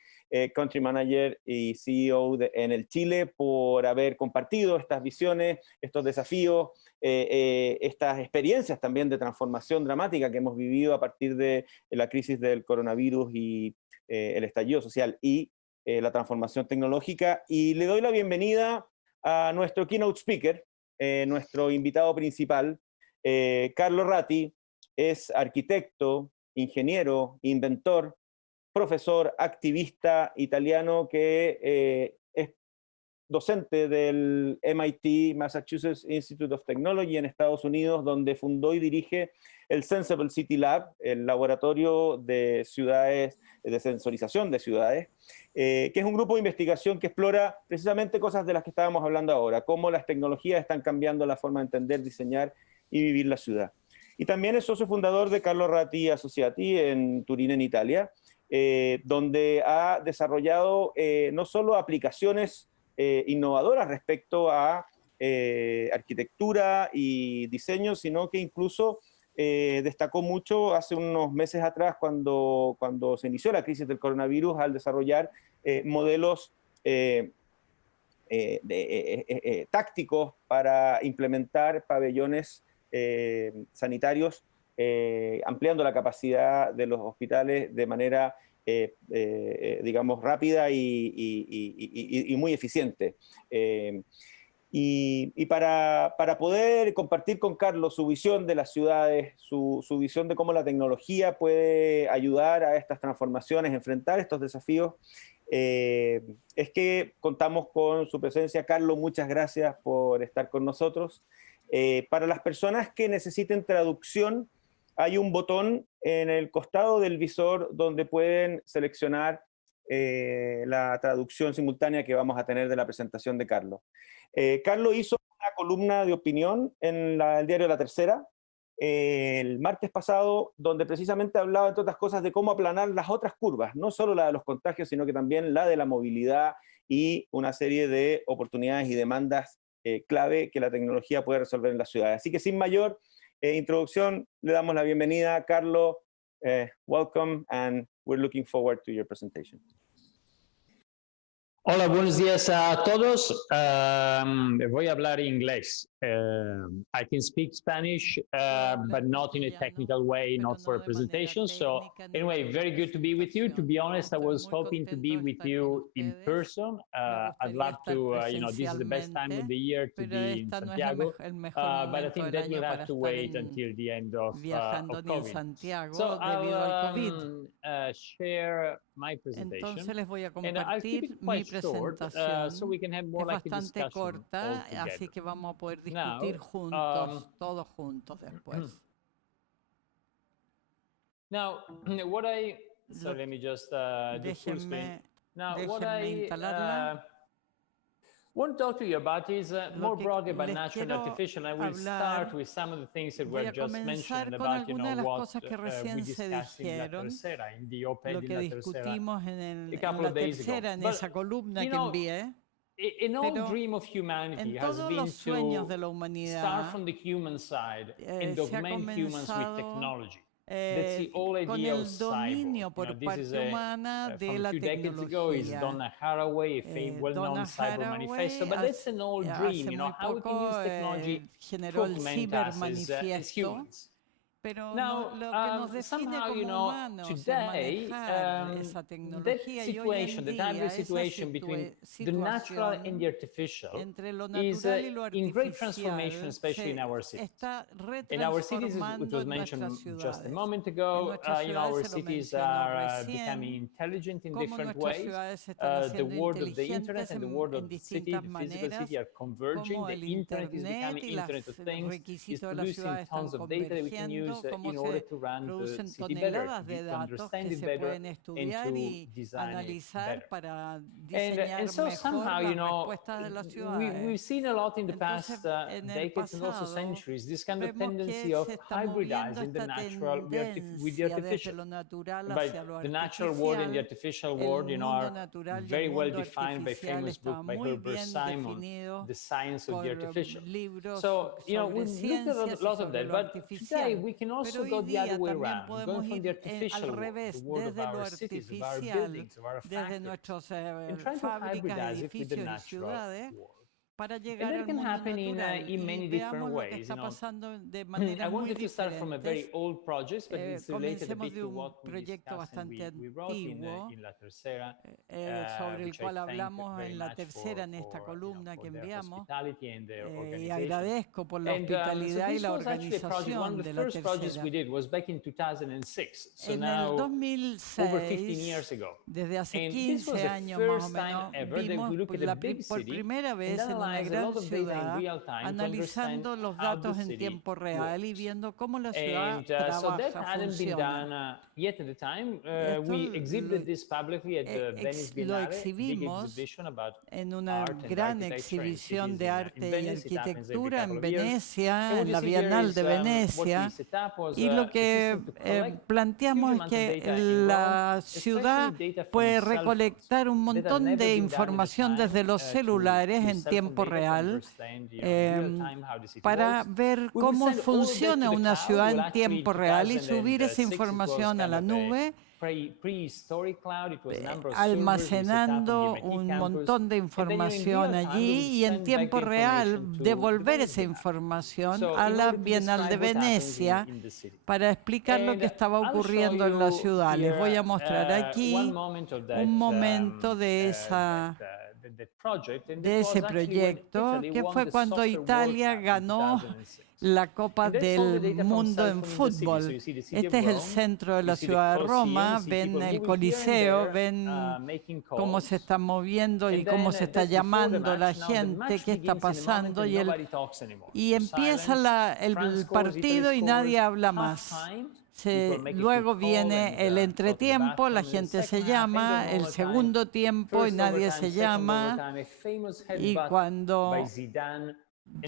Country Manager y CEO de Enel Chile, por haber compartido estas visiones, estos desafíos, estas experiencias también de transformación dramática que hemos vivido a partir de la crisis del coronavirus y el estallido social y la transformación tecnológica. Y le doy la bienvenida a nuestro keynote speaker, nuestro invitado principal, Carlo Ratti. Es arquitecto, ingeniero, inventor, profesor, activista italiano que es docente del MIT, Massachusetts Institute of Technology en Estados Unidos, donde fundó y dirige el Sensible City Lab, el laboratorio de ciudades, de sensorización de ciudades, que es un grupo de investigación que explora precisamente cosas de las que estábamos hablando ahora, cómo las tecnologías están cambiando la forma de entender, diseñar y vivir la ciudad. Y también es socio fundador de Carlo Ratti Associati en Turín, en Italia, donde ha desarrollado no solo aplicaciones innovadoras respecto a arquitectura y diseño, sino que incluso destacó mucho hace unos meses atrás cuando se inició la crisis del coronavirus al desarrollar modelos tácticos para implementar pabellones sanitarios, ampliando la capacidad de los hospitales de manera, digamos, rápida y muy eficiente. Y para poder compartir con Carlos su visión de las ciudades, su visión de cómo la tecnología puede ayudar a estas transformaciones, enfrentar estos desafíos, es que contamos con su presencia. Carlos, muchas gracias por estar con nosotros. Para las personas que necesiten traducción, hay un botón en el costado del visor donde pueden seleccionar la traducción simultánea que vamos a tener de la presentación de Carlos. Carlos hizo una columna de opinión en el diario La Tercera el martes pasado, donde precisamente hablaba, entre otras cosas, de cómo aplanar las otras curvas, no solo la de los contagios, sino que también la de la movilidad y una serie de oportunidades y demandas clave que la tecnología puede resolver en las ciudades. Así que sin mayor introducción, le damos la bienvenida a Carlos. Welcome, and we're looking forward to your presentation. Hola, buenos días a todos. Voy a hablar inglés. I can speak Spanish, but not in a technical way, not for a presentation. So anyway, very good to be with you. To be honest, I was hoping to be with you in person. I'd love to, this is the best time of the year to be in Santiago, but I think that will have to wait until the end of COVID. So I'll share my presentation. Entonces les voy a And I'll keep compartir it mi quite short, presentación. so we can have more Es like a bastante discussion corta, all así together. que vamos a poder discutir Now, juntos, todos juntos después. Now, so let me just do full screen. Now, what I want to talk to you about is more broadly about natural and artificial. I will start with some of the things that were just mentioned about, what we discussed in La Tercera, in the op-ed Lo in que La Tercera discutimos a couple en of La days ago. Tercera, en But, esa columna que envié. An old dream of humanity En has todos been los sueños de to la start humanidad from the human side and se ha augment humans with technology. That's the whole con idea of el dominio cyborg. por This parte is humana de from la a few decades ago is tecnología. Donna Haraway, a well-known Donna cyber Haraway manifesto, but that's an old dream, hace muy how we can poco use technology to generó el augment us as cibermanifiesto. humans. Pero Now, lo que nos define somehow, como humanos es today, manejar esa that tecnología, y hoy situation, en the día hybrid esa situation between the natural and the artificial entre lo is natural y lo in great transformation, artificial especially in our cities. está In our cities, which retransformando was en mentioned nuestras just a ciudades. moment En ago, nuestras our ciudades se lo cities mencionó are becoming recién, intelligent in cómo different nuestras ways. ciudades se están The haciendo world of the internet inteligentes and the world of en the city, distintas the physical maneras, city, are converging. cómo The el internet is becoming internet y internet of los things, is requisitos de las producing ciudades están tons of data that we can convergiendo, use cómo in order se to run the producen city better, toneladas de to datos understand que it se better, pueden and estudiar to y design it analizar better. para diseñar And so mejor somehow, las respuestas de las we've ciudades. seen a lot in the Entonces, past en el decades and also pasado, centuries, this kind of vemos tendency que of se está moviendo hybridizing the esta natural with the tendencia desde artificial. lo natural By hacia lo the natural world and the artificial. artificial El world, mundo are natural y el very well mundo defined by artificial famous está book by muy Herbert bien Simon, definido The Science of por the Artificial. libros So, sobre we've looked ciencias at a y lot of sobre that, lo but today artificial. we can Pero also hoy go the other día way también around, podemos going from the ir artificial al world, revés, the world of desde lo our cities, of our artificial, buildings, of our desde factories, nuestras and trying to fábricas, hybridize it with the edificios y natural ciudades, world. para And llegar that al can mundo happen natural. in many Y different veamos lo que ways. está pasando de I maneras muy wanted to start from a very diferentes. old project, but it's related a Comencemos bit de to un what we proyecto discussed and bastante we wrote antiguo in La Tercera, sobre el which I cual thank hablamos very en La much Tercera, en esta for, columna for que their enviamos. hospitality and their Y organization. agradezco por la So hospitalidad y this la was actually a project, one organización of the de La first projects Tercera. we did was back in 2006. So En el now, over 15 2006, years ago. desde hace And this was 15 the años más o first time menos, ever that vimos we look at a big por city primera and vez en una analyze a gran lot of data in ciudad, real time to analizando understand los how the datos en city tiempo real y works. viendo cómo la ciudad And so that trabaja, hadn't been funciona. done yet at the time. Esto We exhibited this publicly at the Venice lo Biennale, big exhibimos exhibition about en una art and gran architecture in exhibición cities de in arte y Venice. It happens every arquitectura couple en of years. Venecia, And what en you la see here Bienal is de what we Venecia. set up was Y lo a que system to collect planteamos huge es amounts of que data in la Rome, ciudad especially data from puede cell phones recolectar un that had montón never de been done at the información time, desde los to celulares use en cell phone tiempo data to real understand, in real time how the city para works. ver We will cómo send all of that funciona to the una cloud. ciudad Well, en actually, tiempo real y subir esa 2006 it was información a kind la of nube. almacenando un montón de información allí y en tiempo real devolver esa información a la Bienal de Venecia para explicar lo que estaba ocurriendo en la ciudad. Les voy a mostrar aquí un momento de ese proyecto, que fue cuando Italia ganó la Copa del Mundo en fútbol. Este es el centro de la ciudad de Roma, ven el Coliseo, ven cómo se está moviendo y cómo se está llamando la gente, qué está pasando, y empieza el partido y nadie habla más. Luego viene el entretiempo, la gente se llama, el segundo tiempo y nadie se llama, y cuando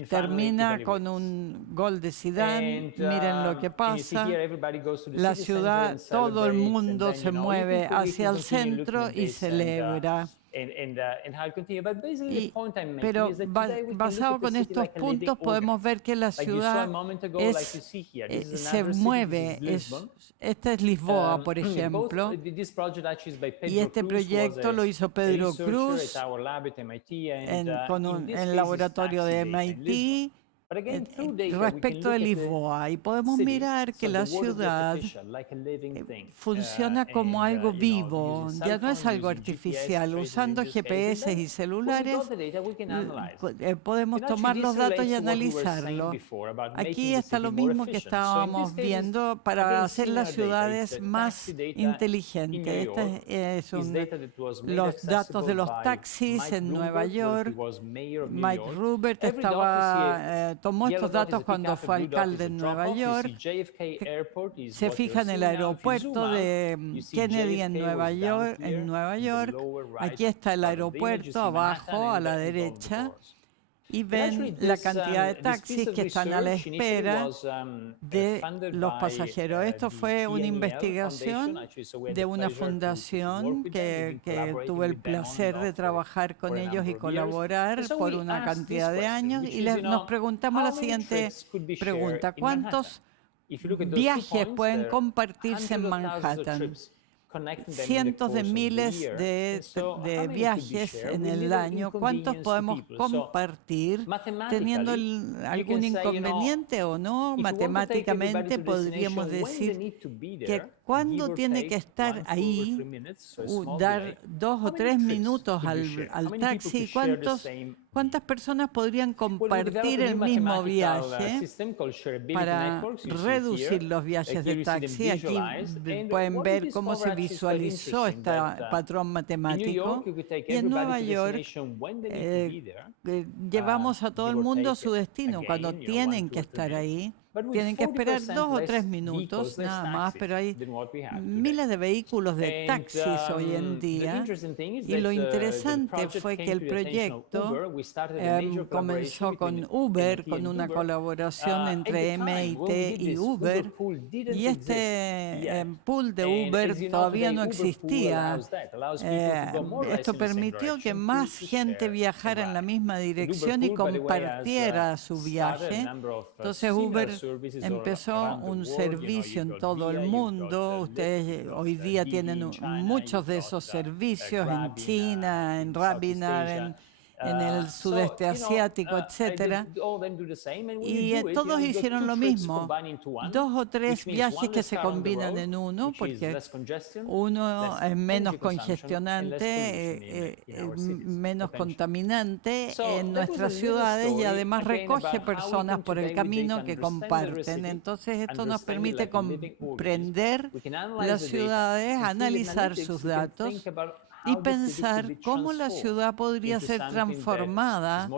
termina con un gol de Zidane, miren lo que pasa, la ciudad, todo el mundo se mueve hacia el centro y celebra. Pero basado con estos puntos podemos ver que la ciudad se mueve. Esta es Lisboa, por ejemplo, y este proyecto lo hizo Pedro Cruz con el laboratorio de MIT respecto de Lisboa, y podemos mirar que la ciudad funciona como algo vivo, ya no es algo artificial. Usando GPS y celulares podemos tomar los datos y analizarlos. Aquí está lo mismo que estábamos viendo para hacer las ciudades más inteligentes. Estos los datos de los taxis en Nueva York. Mike Rupert tomó estos datos cuando fue alcalde en Nueva York. Se fija en el aeropuerto de Kennedy en Nueva York. Aquí está el aeropuerto abajo a la derecha. Y ven la cantidad de taxis que están a la espera de los pasajeros. Esto fue una investigación de una fundación que tuve el placer de trabajar con ellos y colaborar por una cantidad de años. Y nos preguntamos la siguiente pregunta: ¿cuántos viajes pueden compartirse en Manhattan? Cientos de miles de viajes en el año. ¿Cuántos podemos compartir teniendo algún inconveniente o no? Matemáticamente podríamos decir que cuándo tiene que estar ahí, dar 2 o 3 minutos al taxi. ¿Cuántas personas podrían compartir el mismo viaje para reducir los viajes de taxi? Aquí pueden ver cómo se visualizó este patrón matemático. Y en Nueva York llevamos a todo el mundo a su destino cuando tienen que estar ahí. Tienen que esperar 2 o 3 minutos, nada más, pero hay miles de vehículos de taxis hoy en día. Y lo interesante fue que el proyecto comenzó con Uber, con una colaboración entre MIT y Uber. Y este pool de Uber todavía no existía. Esto permitió que más gente viajara en la misma dirección y compartiera su viaje. Entonces Uber empezó un servicio en todo el mundo. Ustedes hoy día tienen muchos de esos servicios en China, en Rabinab, en el sudeste asiático, etcétera. Y todos hicieron lo mismo. 2 o 3 viajes que se combinan en uno, porque uno es menos congestionante, menos contaminante en nuestras ciudades y además recoge personas por el camino que comparten. Entonces esto nos permite comprender las ciudades, analizar sus datos y pensar cómo la ciudad podría ser transformada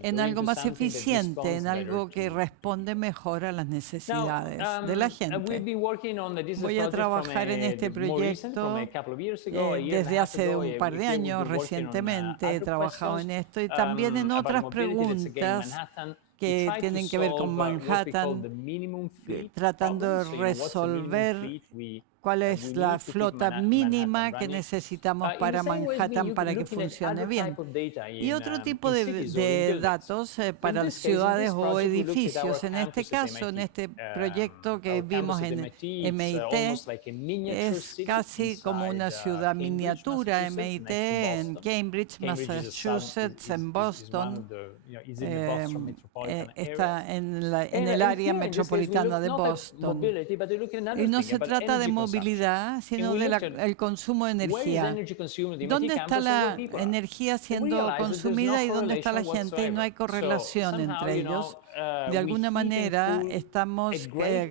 en algo más eficiente, en algo que responde mejor a las necesidades de la gente. Voy a trabajar en este proyecto desde hace un par de años. Recientemente he trabajado en esto y también en otras preguntas que tienen que ver con Manhattan, tratando de resolver cuál es la flota mínima que necesitamos para Manhattan para que funcione bien. Y otro tipo de datos para ciudades o edificios. En este caso, en este proyecto que vimos en MIT, es casi como una ciudad miniatura. MIT en Cambridge, Massachusetts, en Boston, está en el área metropolitana de Boston. Y no se trata de movilidad, sino del consumo de energía. ¿Dónde está la energía siendo consumida y dónde está la gente? Y no hay correlación entre ellos. De alguna manera estamos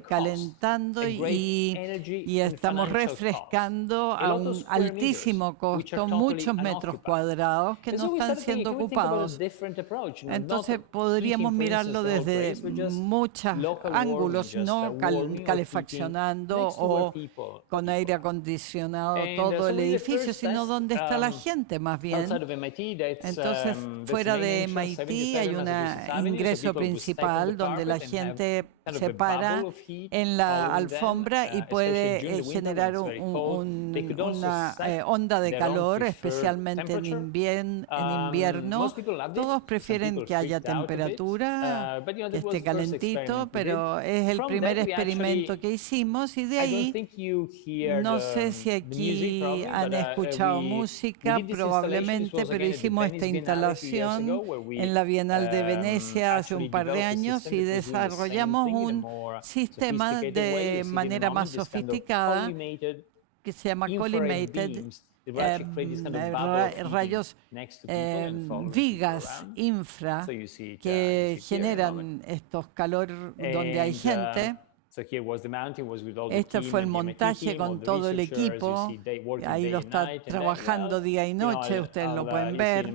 calentando y estamos refrescando a un altísimo costo muchos metros cuadrados que no están siendo ocupados. Entonces podríamos mirarlo desde muchos ángulos, no calefaccionando o con aire acondicionado todo el edificio, sino dónde está la gente más bien. Entonces, fuera de MIT hay un ingreso principal donde la gente se para en la alfombra y puede generar una onda de calor, especialmente en invierno. Todos prefieren que haya temperatura, que esté calentito, pero es el primer experimento que hicimos y de ahí, no sé si aquí han escuchado música, probablemente, pero hicimos esta instalación en la Bienal de Venecia hace un par de años y desarrollamos un sistema de manera más sofisticada que se llama Collimated, rayos, vigas infra que generan estos calor donde hay gente. Este fue el montaje con todo el equipo. Ahí lo está trabajando día y noche, ustedes lo pueden ver.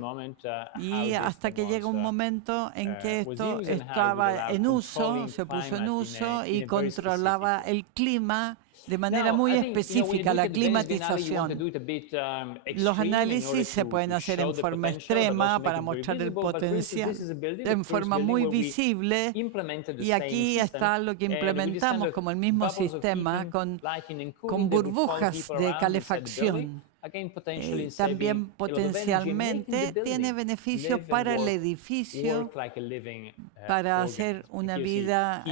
Y hasta que llega un momento en que esto estaba en uso, se puso en uso y controlaba el clima de manera muy específica, la climatización. Los análisis se pueden hacer en forma extrema para mostrar el potencial, en forma muy visible, y aquí está lo que implementamos como el mismo sistema con burbujas de calefacción. También potencialmente tiene beneficios para el edificio, para hacer una vida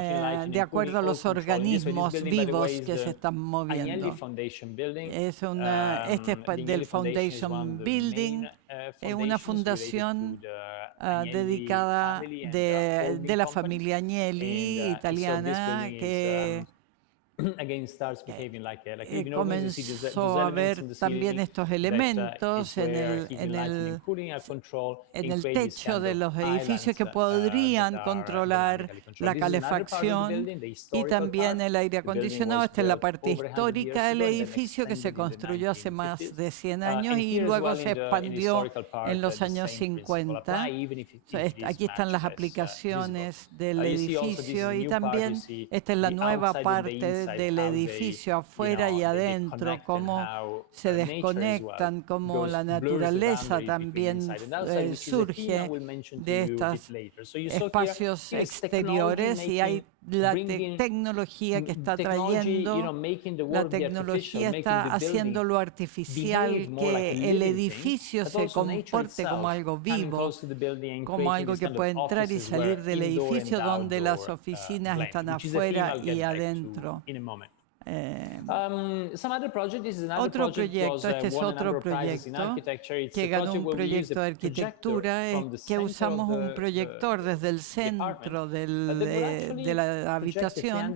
de acuerdo a los organismos vivos que se están moviendo. Este es del Foundation Building, es una fundación dedicada de la familia Agnelli, italiana, que comenzó a ver también estos elementos en el techo de los edificios que podrían controlar la calefacción y también el aire acondicionado. Esta es la parte histórica del edificio que se construyó hace más de 100 años y luego se expandió en los años 50. Aquí están las aplicaciones del edificio y también esta es la nueva parte del edificio, afuera y adentro, cómo se desconectan, cómo la naturaleza también surge de estos espacios exteriores y hay la tecnología que está trayendo, la tecnología está haciendo lo artificial, que el edificio se comporte como algo vivo, como algo que puede entrar y salir del edificio donde las oficinas están afuera y adentro. Otro proyecto, este es otro proyecto que ganó un proyecto de arquitectura, que usamos un proyector desde el centro de la habitación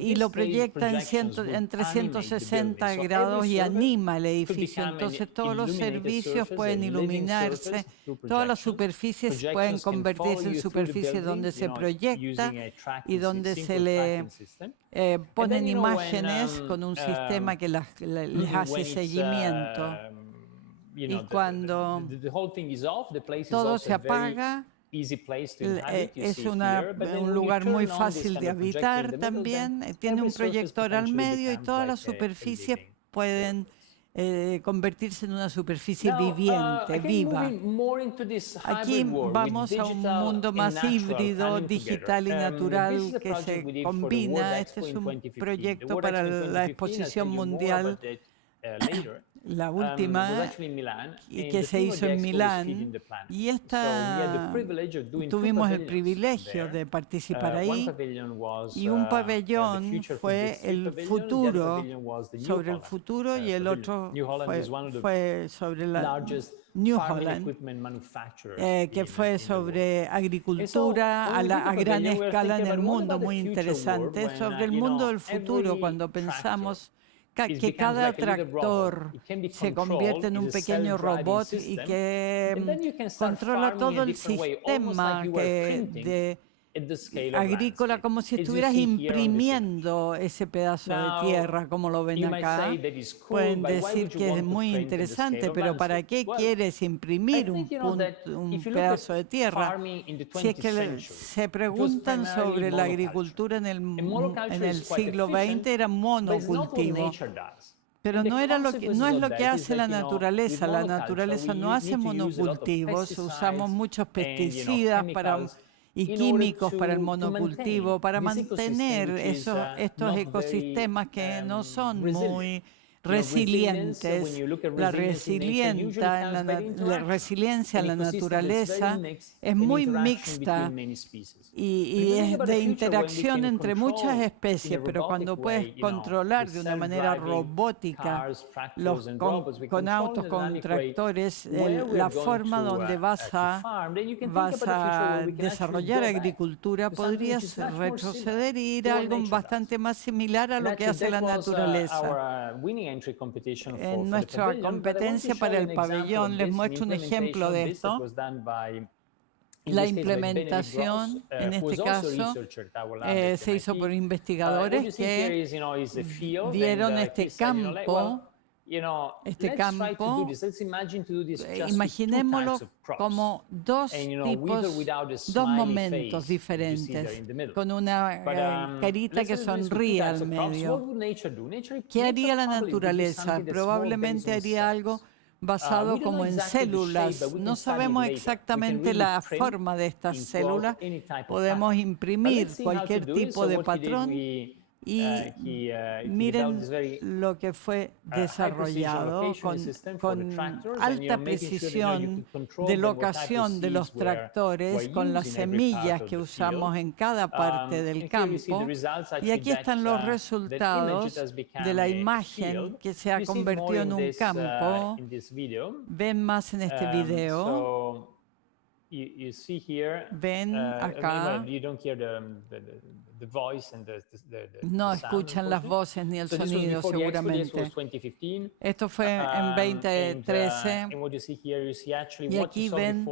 y lo proyecta en 360 grados y anima el edificio. Entonces todos los servicios pueden iluminarse, todas las superficies pueden convertirse en superficies donde se proyecta y donde se le ponen imágenes con un sistema que les hace seguimiento. Y cuando todo se apaga, es un lugar muy fácil de habitar también. Tiene un proyector al medio y todas las superficies pueden convertirse en una superficie viviente, viva. Aquí vamos a un mundo más híbrido, digital y natural que se combina. Este es un proyecto para la exposición mundial, la última, y que se hizo en Milán, y tuvimos el privilegio de participar ahí, y un pabellón fue el futuro, sobre el futuro, y el otro fue sobre la New Holland, que fue sobre agricultura a gran escala en el mundo, muy interesante, sobre el mundo del futuro, cuando pensamos que cada tractor se convierte en un pequeño robot y que controla todo el sistema agrícola, como si estuvieras imprimiendo ese pedazo de tierra, como lo ven acá. Pueden decir que es muy interesante, pero ¿para qué quieres imprimir un pedazo de tierra? Si es que se preguntan sobre la agricultura en el siglo XX, era monocultivo. Pero no es lo que hace la naturaleza. La naturaleza no hace monocultivos. Usamos muchos pesticidas y químicos para el monocultivo, para mantener estos ecosistemas que no son muy resilientes. La resiliencia en la naturaleza es muy mixta y es de interacción entre muchas especies, pero cuando puedes controlar de una manera robótica con autos, con tractores, la forma donde vas a desarrollar agricultura, podrías retroceder y ir a algo bastante más similar a lo que hace la naturaleza. En nuestra competencia para el pabellón, les muestro un ejemplo de esto. La implementación, en este caso, se hizo por investigadores que vieron este campo. Imaginémoslo como dos momentos diferentes, con una carita que sonríe al medio. ¿Qué haría la naturaleza? Probablemente haría algo basado como en células. No sabemos exactamente la forma de estas células. Podemos imprimir cualquier tipo de patrón. Y miren lo que fue desarrollado con alta precisión de locación de los tractores, con las semillas que usamos en cada parte del campo. Y aquí están los resultados de la imagen que se ha convertido en un campo. Ven más en este video. Ven acá. No escuchan las voces ni el sonido, seguramente. Esto fue en 2013. Y aquí ven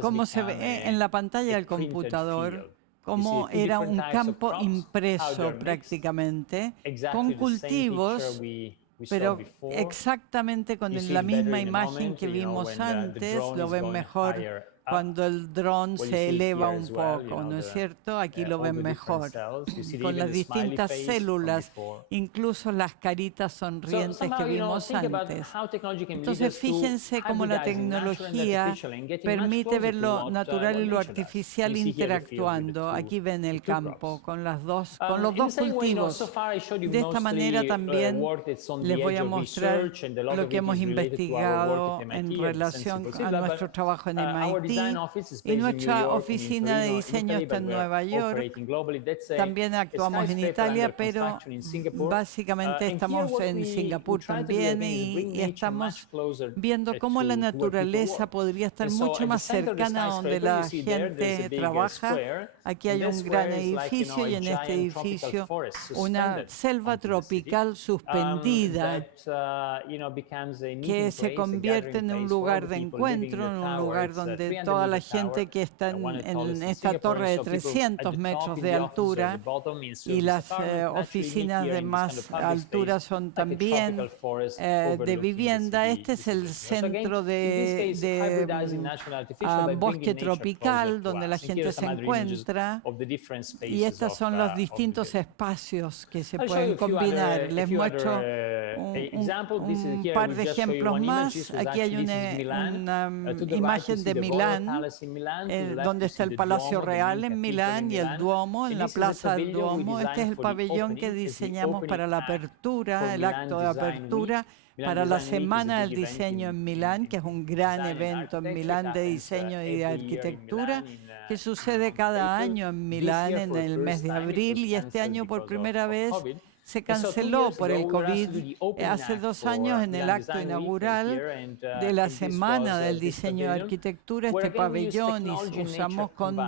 cómo se ve en la pantalla del computador, cómo era un campo impreso prácticamente, con cultivos, pero exactamente con la misma imagen que vimos antes. Lo ven mejor cuando el dron se eleva un poco, ¿no es cierto? Aquí lo ven mejor, con las distintas células, incluso las caritas sonrientes que vimos antes. Entonces, fíjense cómo la tecnología permite ver lo natural y lo artificial interactuando. Aquí ven el campo con los dos cultivos. De esta manera también les voy a mostrar lo que hemos investigado en relación a nuestro trabajo en MIT. Y nuestra oficina de diseño está en Nueva York. También actuamos en Italia, pero básicamente estamos en Singapur también y estamos viendo cómo la naturaleza podría estar mucho más cercana a donde la gente trabaja. Aquí hay un gran edificio y en este edificio una selva tropical suspendida que se convierte en un lugar de encuentro, en un lugar donde toda la gente que está en esta torre de 300 metros de altura y las oficinas de más altura son también de vivienda. Este es el centro de bosque tropical donde la gente se encuentra y estos son los distintos espacios que se pueden combinar. Les muestro un par de ejemplos más. Aquí hay una imagen de Milán, donde está el Palacio Real en Milán y el Duomo, en la Plaza del Duomo. Este es el pabellón que diseñamos para la apertura, el acto de apertura, para la Semana del Diseño en Milán, que es un gran evento en Milán de diseño y de arquitectura, que sucede cada año en Milán en el mes de abril, y este año por primera vez se canceló por el COVID. Hace 2 años, en el acto inaugural de la Semana del Diseño y Arquitectura, este pabellón, y usamos con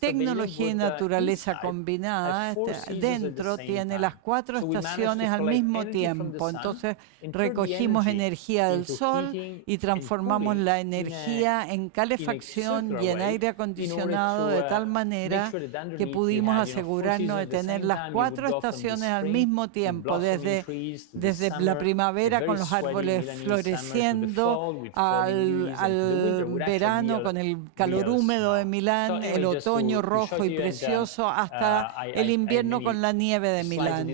tecnología y naturaleza combinada. Dentro tiene las 4 estaciones al mismo tiempo. Entonces recogimos energía del sol y transformamos la energía en calefacción y en aire acondicionado, de tal manera que pudimos asegurarnos de tener las 4 estaciones al mismo tiempo, desde la primavera con los árboles floreciendo, al verano con el calor húmedo de Milán, el otoño rojo y precioso, hasta el invierno con la nieve de Milán.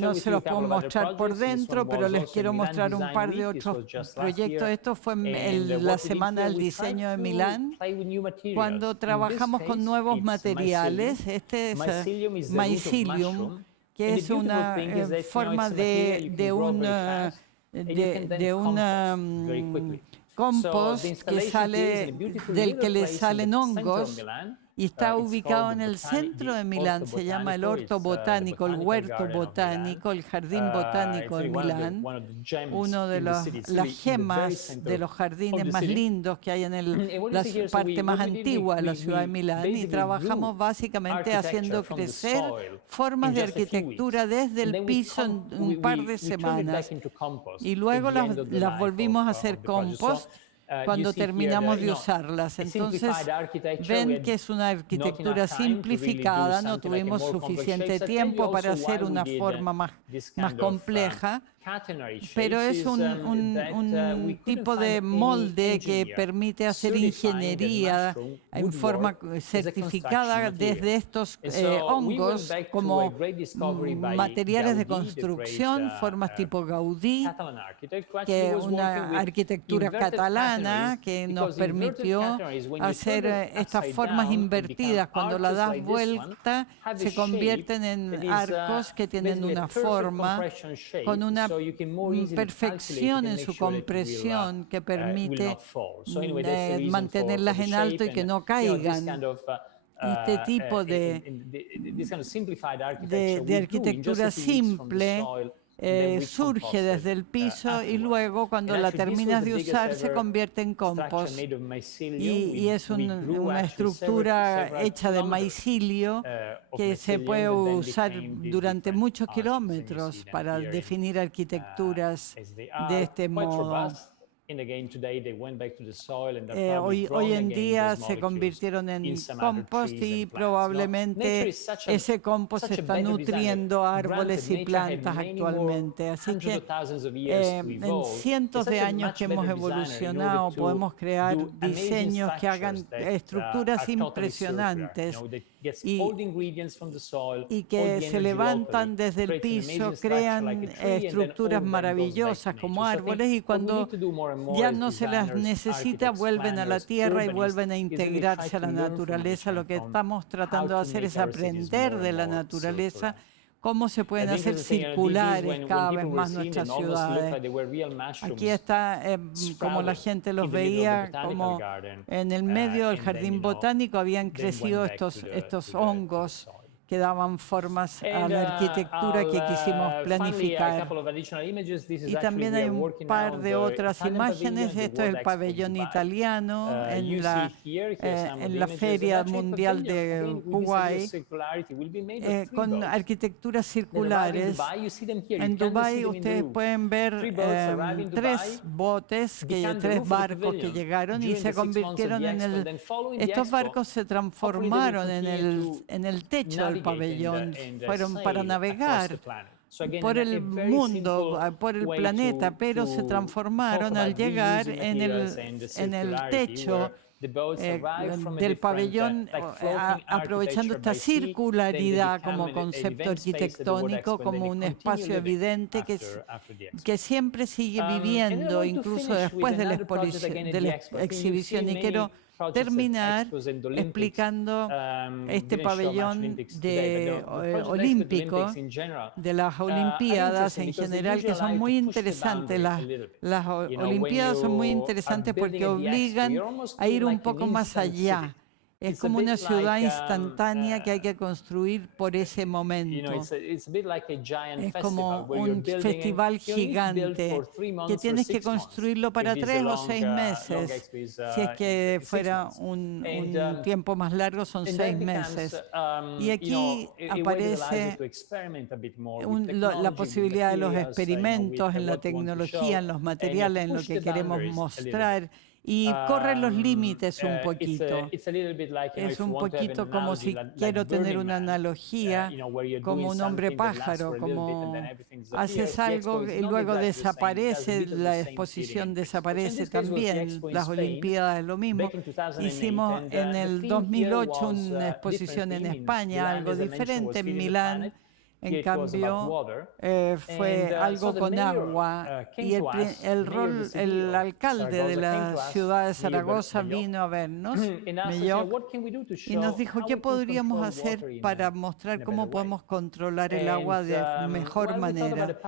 No se los puedo mostrar por dentro, pero les quiero mostrar un par de otros proyectos. Esto fue en la Semana del Diseño de Milán, cuando trabajamos con nuevos materiales. Este es mycelium, que es una forma de un compost que sale, del que le salen hongos, y está ubicado en el centro de Milán. Se llama el Orto Botánico, el Huerto Botánico, el Jardín Botánico de Milán, uno de las gemas de los jardines más lindos que hay en la parte más antigua de la ciudad de Milán, y trabajamos básicamente haciendo crecer formas de arquitectura desde el piso en un par de semanas, y luego las volvimos a hacer compost cuando terminamos de usarlas. Entonces ven que es una arquitectura simplificada. No tuvimos suficiente tiempo para hacer una forma más compleja, pero es un tipo de molde que permite hacer ingeniería en forma certificada desde estos hongos como materiales de construcción, formas tipo Gaudí, que es una arquitectura catalana que nos permitió hacer estas formas invertidas. Cuando la das vuelta, se convierten en arcos que tienen una forma con una perfección en su compresión que permite mantenerlas en alto y que no caigan. Este tipo de arquitectura simple surge desde el piso, y luego cuando la terminas de usar se convierte en compost, y es una estructura hecha de mycelio que se puede usar durante muchos kilómetros para definir arquitecturas de este modo. Hoy en día se convirtieron en compost, y probablemente ese compost está nutriendo árboles y plantas actualmente. Así que en cientos de años que hemos evolucionado, podemos crear diseños que hagan estructuras impresionantes y que se levantan desde el piso, crean estructuras maravillosas como árboles, y cuando ya no se las necesita, vuelven a la tierra y vuelven a integrarse a la naturaleza. Lo que estamos tratando de hacer es aprender de la naturaleza cómo se pueden hacer circulares cada vez más nuestras ciudades. Aquí está como la gente los veía, como en el medio del jardín botánico habían crecido estos hongos que daban formas a la arquitectura que quisimos planificar. Y también hay un par de otras imágenes. Esto es el pabellón italiano en la Feria Mundial de Kuwait, con arquitecturas circulares. En Dubái ustedes pueden ver 3 botes, 3 barcos que llegaron y se convirtieron estos barcos se transformaron en el techo del pabellón, fueron para navegar por el mundo, por el planeta, pero se transformaron al llegar en el techo del pabellón, aprovechando esta circularidad como concepto arquitectónico, como un espacio evidente que siempre sigue viviendo, incluso después de la exhibición. Y quiero terminar explicando este pabellón olímpico, de las Olimpiadas en general, que son muy interesantes. Las Olimpiadas son muy interesantes porque obligan a ir un poco más allá. Es como una ciudad instantánea que hay que construir por ese momento. Es como un festival gigante que tienes que construirlo para 3 o 6 meses. Si es que fuera un tiempo más largo, son 6 meses. Y aquí aparece la posibilidad de los experimentos en la tecnología, en los materiales, en lo que queremos mostrar. Y corre los límites un poquito. Es un poquito como si quiero tener una analogía, como un hombre pájaro, como haces algo y luego desaparece, la exposición desaparece también. Las Olimpiadas es lo mismo. Hicimos en el 2008 una exposición en España, algo diferente en Milán. En cambio, fue algo con agua y el alcalde de la ciudad de Zaragoza vino a vernos, y nos dijo qué podríamos hacer para mostrar cómo podemos controlar el agua de mejor manera.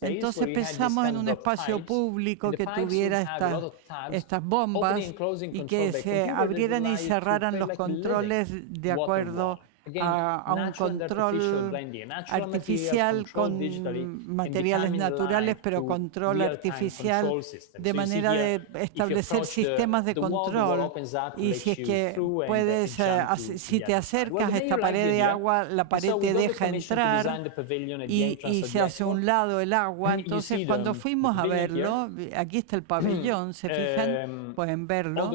Entonces pensamos en un espacio público que tuviera estas bombas y que se abrieran y cerraran los controles de acuerdo a un control artificial con materiales naturales, pero control artificial, de manera de establecer sistemas de control. Y si es que puedes, si te acercas a esta pared de agua, la pared te deja entrar y se hace a un lado el agua. Entonces, cuando fuimos a verlo, aquí está el pabellón, se fijan, pueden verlo.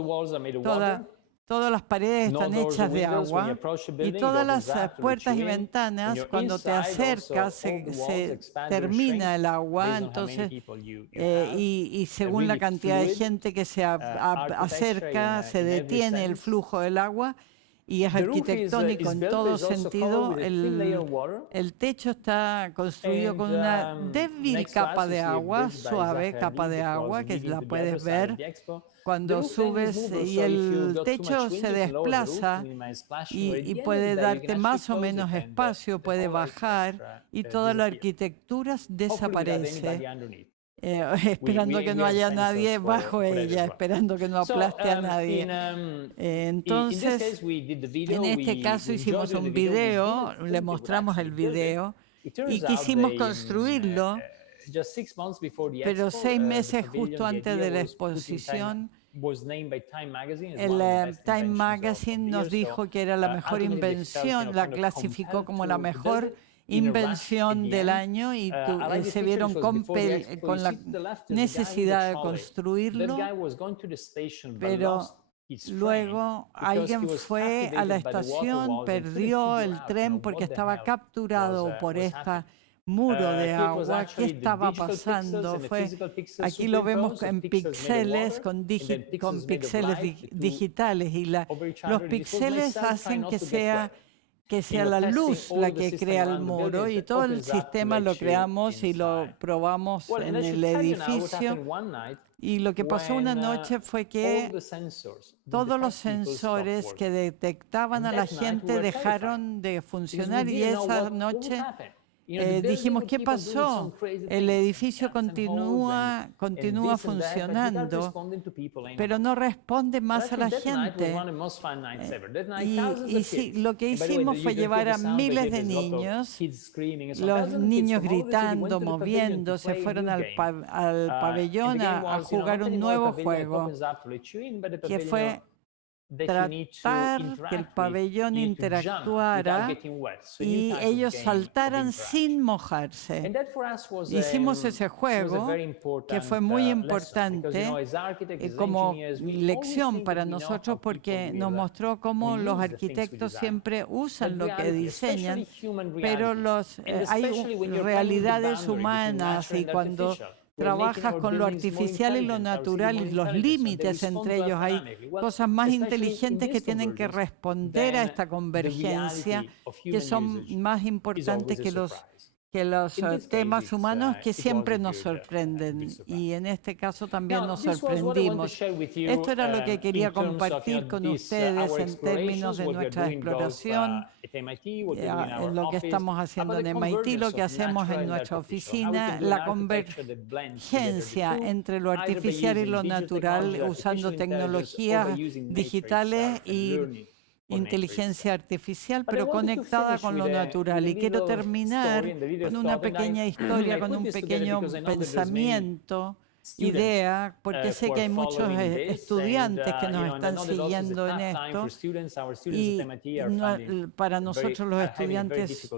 Todas las paredes están hechas de agua y todas las puertas y ventanas, cuando te acercas, se termina el agua. Entonces, y según la cantidad de gente que se acerca, se detiene el flujo del agua. Y es arquitectónico en todo sentido. El techo está construido con una débil capa de agua, suave capa de agua, que la puedes ver cuando subes, y el techo se desplaza y puede darte más o menos espacio, puede bajar, y toda la arquitectura desaparece. Esperando que no haya nadie bajo ella, esperando que no aplaste a nadie. Entonces, en este caso hicimos un video, le mostramos el video y quisimos construirlo, pero 6 meses justo antes de la exposición, el Time Magazine nos dijo que era la mejor invención, la clasificó como la mejor invención del año, y se vieron con la necesidad de construirlo, pero luego alguien fue a la estación, perdió el tren porque estaba capturado por este muro de agua. ¿Qué estaba pasando? Aquí lo vemos en píxeles, con píxeles digitales, y los píxeles hacen que sea la luz la que crea el muro, y todo el sistema lo creamos y lo probamos en el edificio. Y lo que pasó una noche fue que todos los sensores que detectaban a la gente dejaron de funcionar, y esa noche dijimos, ¿qué pasó? El edificio continúa funcionando, pero no responde más a la gente. Y sí, lo que hicimos fue llevar a miles de niños, los niños gritando, moviéndose, fueron al pabellón a jugar un nuevo juego, que fue tratar que el pabellón interactuara y ellos saltaran sin mojarse. Hicimos ese juego, que fue muy importante como lección para nosotros, porque nos mostró cómo los arquitectos siempre usan lo que diseñan, pero hay realidades humanas, y cuando trabajas con lo artificial y lo natural y los límites entre ellos. Hay cosas más inteligentes que tienen que responder a esta convergencia, que son más importantes que los temas humanos que siempre nos sorprenden, y en este caso también nos sorprendimos. Esto era lo que quería compartir con ustedes en términos de nuestra exploración, en lo que estamos haciendo en MIT, lo que hacemos en nuestra oficina, la convergencia entre lo artificial y lo natural usando tecnologías digitales y inteligencia artificial, pero conectada con lo natural. Y quiero terminar con una pequeña historia, con un pequeño pensamiento, idea, porque sé que hay muchos estudiantes que nos están siguiendo en esto, y para nosotros los estudiantes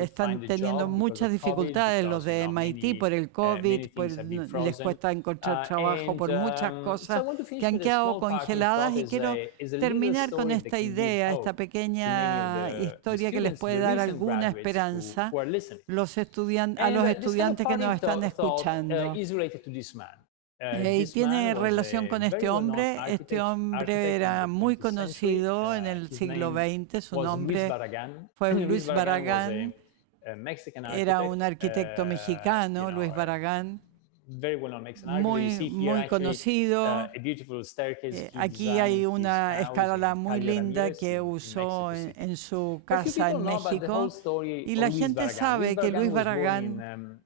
están teniendo muchas dificultades, los de MIT, por el COVID, les cuesta encontrar trabajo por muchas cosas que han quedado congeladas, y quiero terminar con esta idea, esta pequeña historia que les puede dar alguna esperanza a los estudiantes que nos están escuchando. Y tiene relación con este hombre. Este hombre era muy conocido en el siglo XX. Su nombre fue Luis Barragán. Era un arquitecto mexicano, Luis Barragán, muy conocido. Aquí hay una escala muy linda que usó en su casa en México, y la gente sabe que Luis Barragán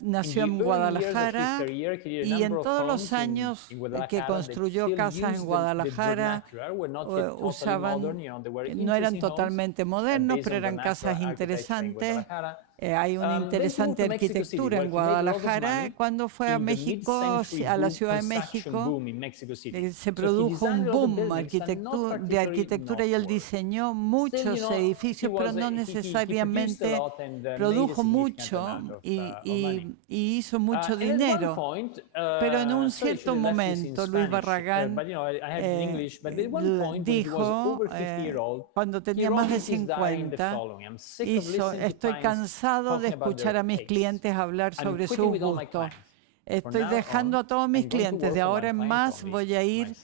nació en Guadalajara, y en todos los años que construyó casas en Guadalajara no eran totalmente modernos, pero eran casas interesantes. Hay una interesante arquitectura en Guadalajara. Cuando fue a México, a la Ciudad de México, se produjo un boom de arquitectura, y él diseñó muchos edificios, pero no necesariamente produjo mucho y hizo mucho dinero. Pero en un cierto momento, Luis Barragán dijo, cuando tenía más de 50, estoy cansado de escuchar a mis clientes hablar sobre sus gustos. Estoy dejando a todos mis clientes. De ahora en más voy a ir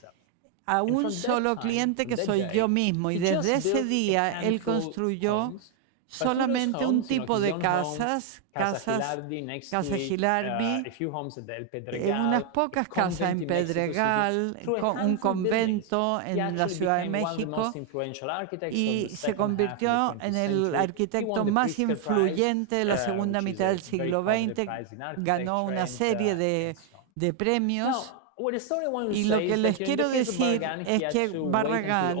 a un solo cliente, que soy yo mismo. Y desde ese día él construyó solamente un tipo de casas, Casa Gilardi, unas pocas casas en Pedregal, un convento en la Ciudad de México, y se convirtió en el arquitecto más influyente de la segunda mitad del siglo XX. Ganó una serie de premios. Y lo que les quiero decir es que Barragán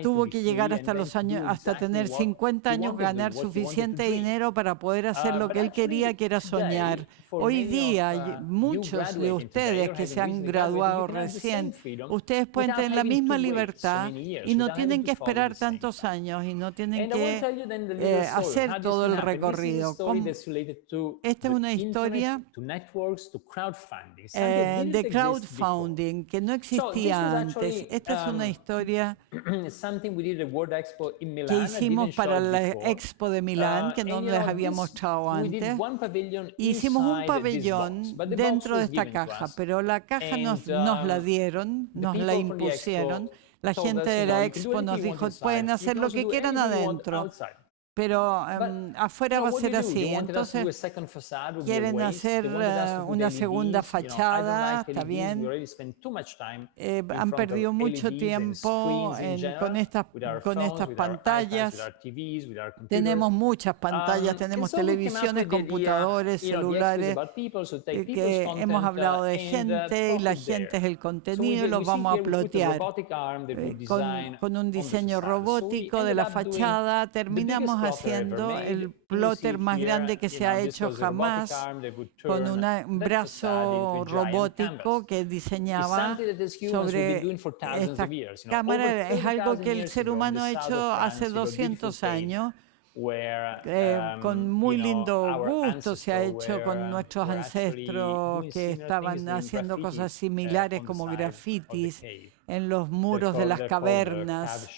tuvo que llegar hasta tener 50 años, ganar suficiente dinero para poder hacer lo que él quería, que era soñar. Hoy día, muchos de ustedes que se han graduado recién, ustedes pueden tener la misma libertad y no tienen que esperar tantos años, y no tienen que hacer todo el recorrido. Esta es una historia de crowdfunding que no existía antes. Esta es una historia que hicimos para la Expo de Milán, que no les había mostrado antes. Hicimos un pabellón dentro de esta caja, pero la caja nos la dieron, nos la impusieron. La gente de la Expo nos dijo, pueden hacer lo que quieran adentro, pero afuera va a ser así. Entonces quieren hacer una segunda fachada, está bien. Han perdido mucho tiempo con estas pantallas. Tenemos muchas pantallas, tenemos televisiones, computadores, celulares, que hemos hablado de gente, y la gente es el contenido, y los vamos a plotear. Con un diseño robótico de la fachada terminamos haciendo el plotter más grande que se ha hecho jamás, con un brazo robótico que diseñaba sobre esta cámara. Es algo que el ser humano ha hecho hace 200 años. Con muy lindo gusto se ha hecho con nuestros ancestros, que estaban haciendo cosas similares como grafitis en los muros de las cavernas,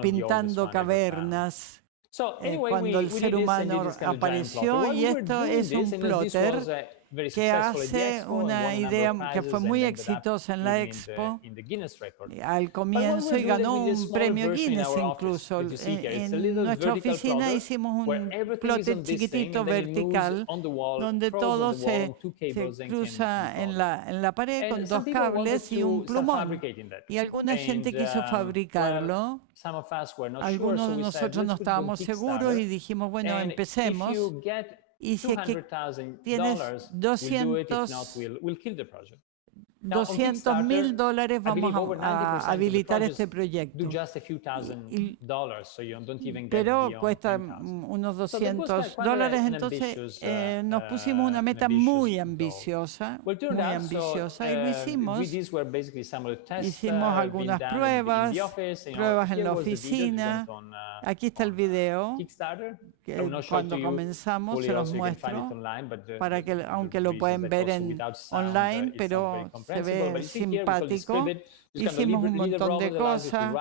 pintando cavernas. cuando el ser humano apareció, y esto es un plotter que hace una idea que fue muy exitosa en la Expo al comienzo y ganó un premio Guinness incluso. En nuestra oficina hicimos un plotter chiquitito vertical donde todo se cruza en la pared con dos cables y un plumón. Y alguna gente quiso fabricarlo. Algunos de nosotros no estábamos seguros y dijimos, bueno, empecemos. Y si es que tienes $200,000, vamos a habilitar este proyecto. Pero cuesta unos $200, entonces nos pusimos una meta muy ambiciosa y lo hicimos. Hicimos algunas pruebas en la oficina. Aquí está el video. Cuando comenzamos se los muestro para que, aunque lo pueden ver online, pero se ve simpático. Hicimos un montón de cosas.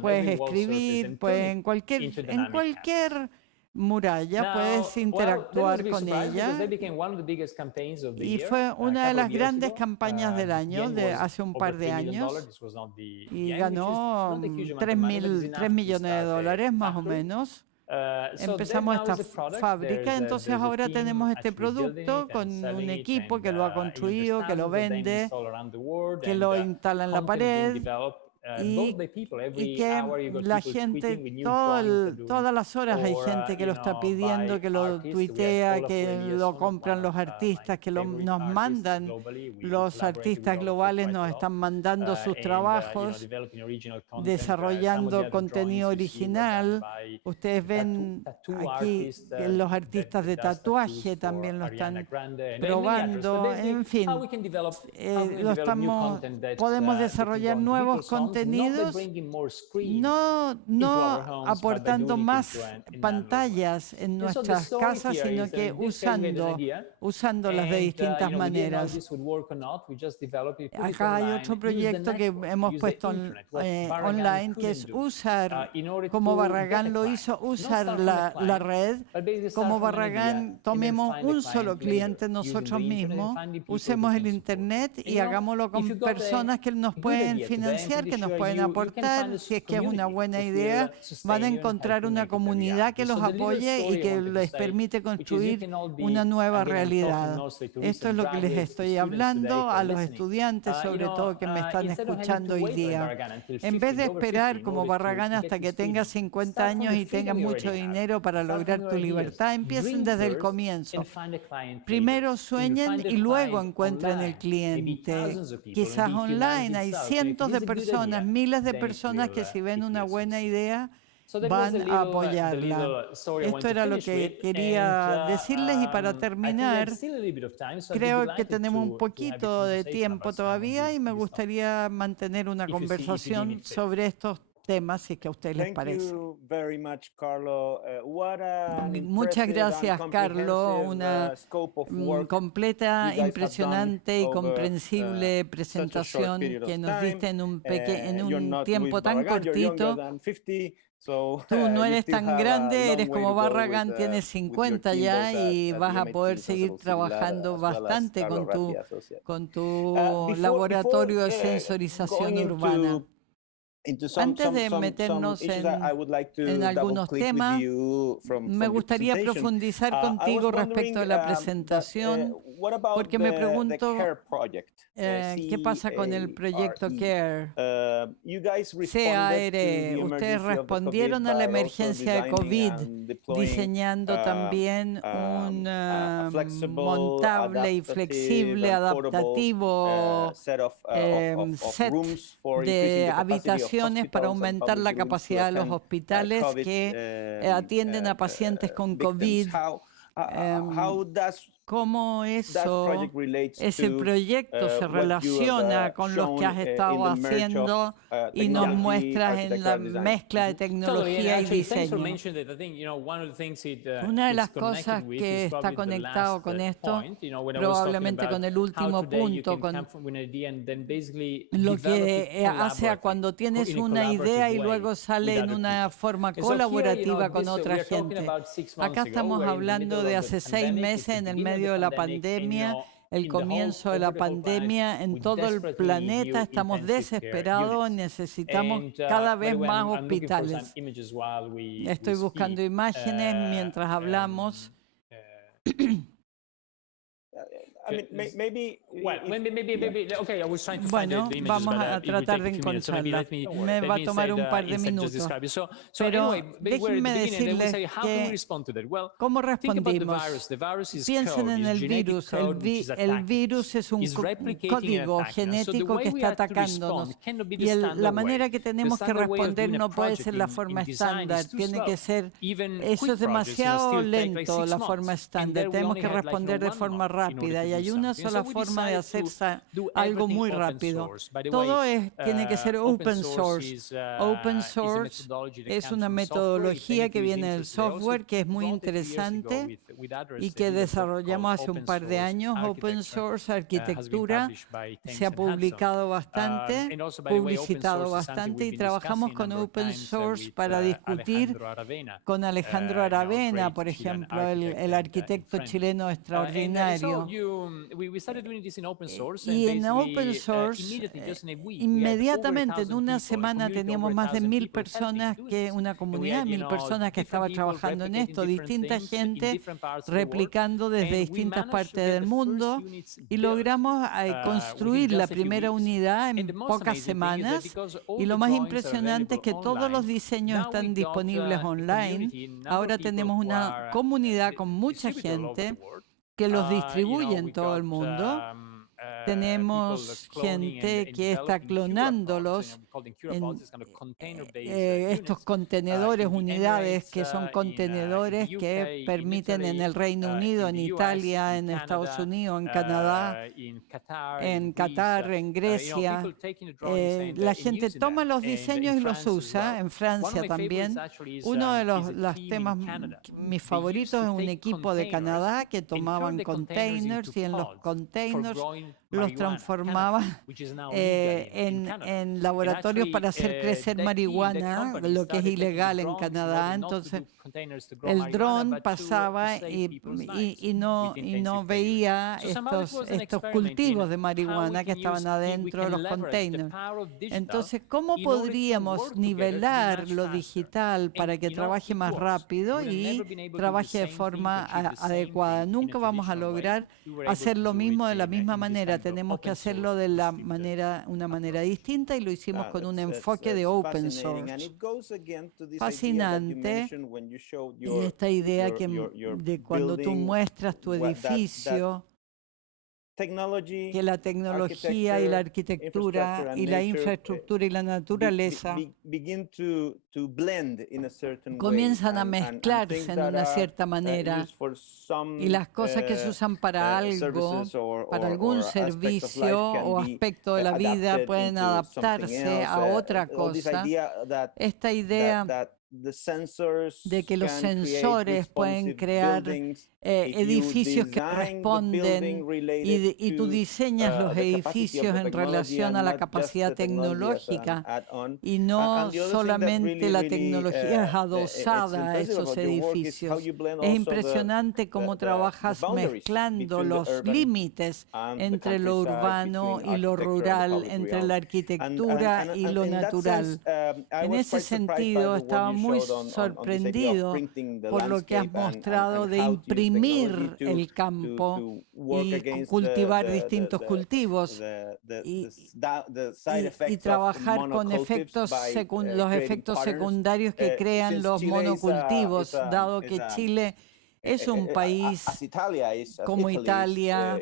Puedes escribir, en cualquier muralla puedes interactuar con ella. Y fue una de las grandes campañas del año, de hace un par de años, y ganó $3 millones más o menos. Empezamos esta fábrica, entonces ahora tenemos este producto con un equipo que lo ha construido, que lo vende, que lo instala en la pared y que la gente, todas las horas hay gente que lo está pidiendo, que lo tuitea, que lo compran los artistas, que nos mandan, los artistas globales nos están mandando sus trabajos, desarrollando contenido original. Ustedes ven aquí que los artistas de tatuaje también lo están probando. En fin, podemos desarrollar nuevos contenidos, no aportando más pantallas en nuestras casas, sino que usándolas de distintas maneras. Acá hay otro proyecto que hemos puesto online, que es usar, como Barragán lo hizo, usar la red. Como Barragán, tomemos un solo cliente nosotros mismos, usemos el Internet y hagámoslo con personas que nos pueden financiar, que nos pueden aportar. Si es que es una buena idea, van a encontrar una comunidad que los apoye y que les permite construir una nueva realidad. Esto es lo que les estoy hablando a los estudiantes, sobre todo que me están escuchando hoy día. En vez de esperar como Barragán hasta que tengas 50 años y tengas mucho dinero para lograr tu libertad, empiecen desde el comienzo. Primero sueñen y luego encuentren el cliente. Quizás online hay cientos de personas, miles de personas que si ven una buena idea van a apoyarla. Esto era lo que quería decirles, y para terminar, creo que tenemos un poquito de tiempo todavía y me gustaría mantener una conversación sobre estos temas, si es que a ustedes les parece. Muchas gracias, Carlos. Una completa, impresionante y comprensible presentación que nos diste en un tiempo tan cortito. Tú no eres tan grande, eres como Barragán, tienes 50 ya y vas a poder seguir trabajando bastante con tu laboratorio de sensorización urbana. Antes de meternos en algunos temas, me gustaría profundizar contigo respecto a la presentación, porque me pregunto qué pasa con el proyecto CARE. CARE, ustedes respondieron a la emergencia de COVID diseñando también un montable y flexible, adaptativo set de habitaciones para aumentar la capacidad de los hospitales que atienden a pacientes con COVID. cómo ese proyecto se relaciona con los que has estado haciendo y nos muestras en la mezcla de tecnología y diseño. Una de las cosas que está conectado con esto, probablemente con el último punto, con lo que hace a cuando tienes una idea y luego sale en una forma colaborativa con otra gente. Acá estamos hablando de hace 6 meses en el medio de la pandemia, el comienzo de la pandemia en todo el planeta. Estamos desesperados, necesitamos cada vez más hospitales. Estoy buscando imágenes mientras hablamos. Bueno, vamos a tratar de encontrarla. Me va a tomar un par de minutos. Pero déjenme decirles que ¿cómo respondimos? Piensen en el virus. El virus es un código genético que está atacándonos. Y la manera que tenemos que responder no puede ser la forma estándar. Tiene que ser, eso es demasiado lento, la forma estándar. Tenemos que responder de forma rápida. Y hay una sola forma de hacer algo muy rápido. Todo tiene que ser open source. Open source es una metodología que viene del software que es muy interesante y que desarrollamos hace un par de años. Open source arquitectura se ha publicado bastante, publicitado bastante y trabajamos con open source para discutir con Alejandro Aravena, por ejemplo, el arquitecto chileno extraordinario. Y en open source, inmediatamente en una semana teníamos más de 1000 personas, una comunidad de 1000 personas que estaba trabajando en esto, distinta gente replicando desde distintas partes del mundo y logramos construir la primera unidad en pocas semanas. Y lo más impresionante es que todos los diseños están disponibles online. Ahora tenemos una comunidad con mucha gente que los distribuye en todo el mundo. Tenemos gente que está clonándolos en estos contenedores, unidades que son contenedores que permiten en el Reino Unido, en Italia, en Estados Unidos, en Canadá, en Qatar, en Grecia. La gente toma los diseños y los usa, en Francia también. Uno de los temas, mis favoritos, es un equipo de Canadá que tomaban containers y en los containers los transformaban en laboratorios para hacer crecer marihuana, lo que es ilegal en Canadá. Entonces, el dron pasaba y no veía estos cultivos de marihuana que estaban adentro de los containers. Entonces, ¿cómo podríamos nivelar lo digital para que trabaje más rápido y trabaje de forma adecuada? Nunca vamos a lograr hacer lo mismo de la misma manera. Tenemos que hacerlo de una manera distinta y lo hicimos con un enfoque de open source. Fascinante. Y esta idea de cuando tú muestras tu edificio, que la tecnología y la arquitectura y la infraestructura y la naturaleza comienzan a mezclarse en una cierta manera y las cosas que se usan para algo, para algún servicio o aspecto de la vida pueden adaptarse a otra cosa. Esta idea de que los sensores pueden crear edificios que responden y tú diseñas los edificios en relación a la capacidad tecnológica y no solamente la tecnología es adosada a esos edificios. Es impresionante cómo trabajas mezclando los límites entre lo urbano y lo rural, entre la arquitectura y lo natural. En ese sentido, estaba muy sorprendido por lo que has mostrado de imprimir el campo y cultivar distintos cultivos y trabajar con los efectos secundarios que crean los monocultivos, dado que Chile es un país como Italia,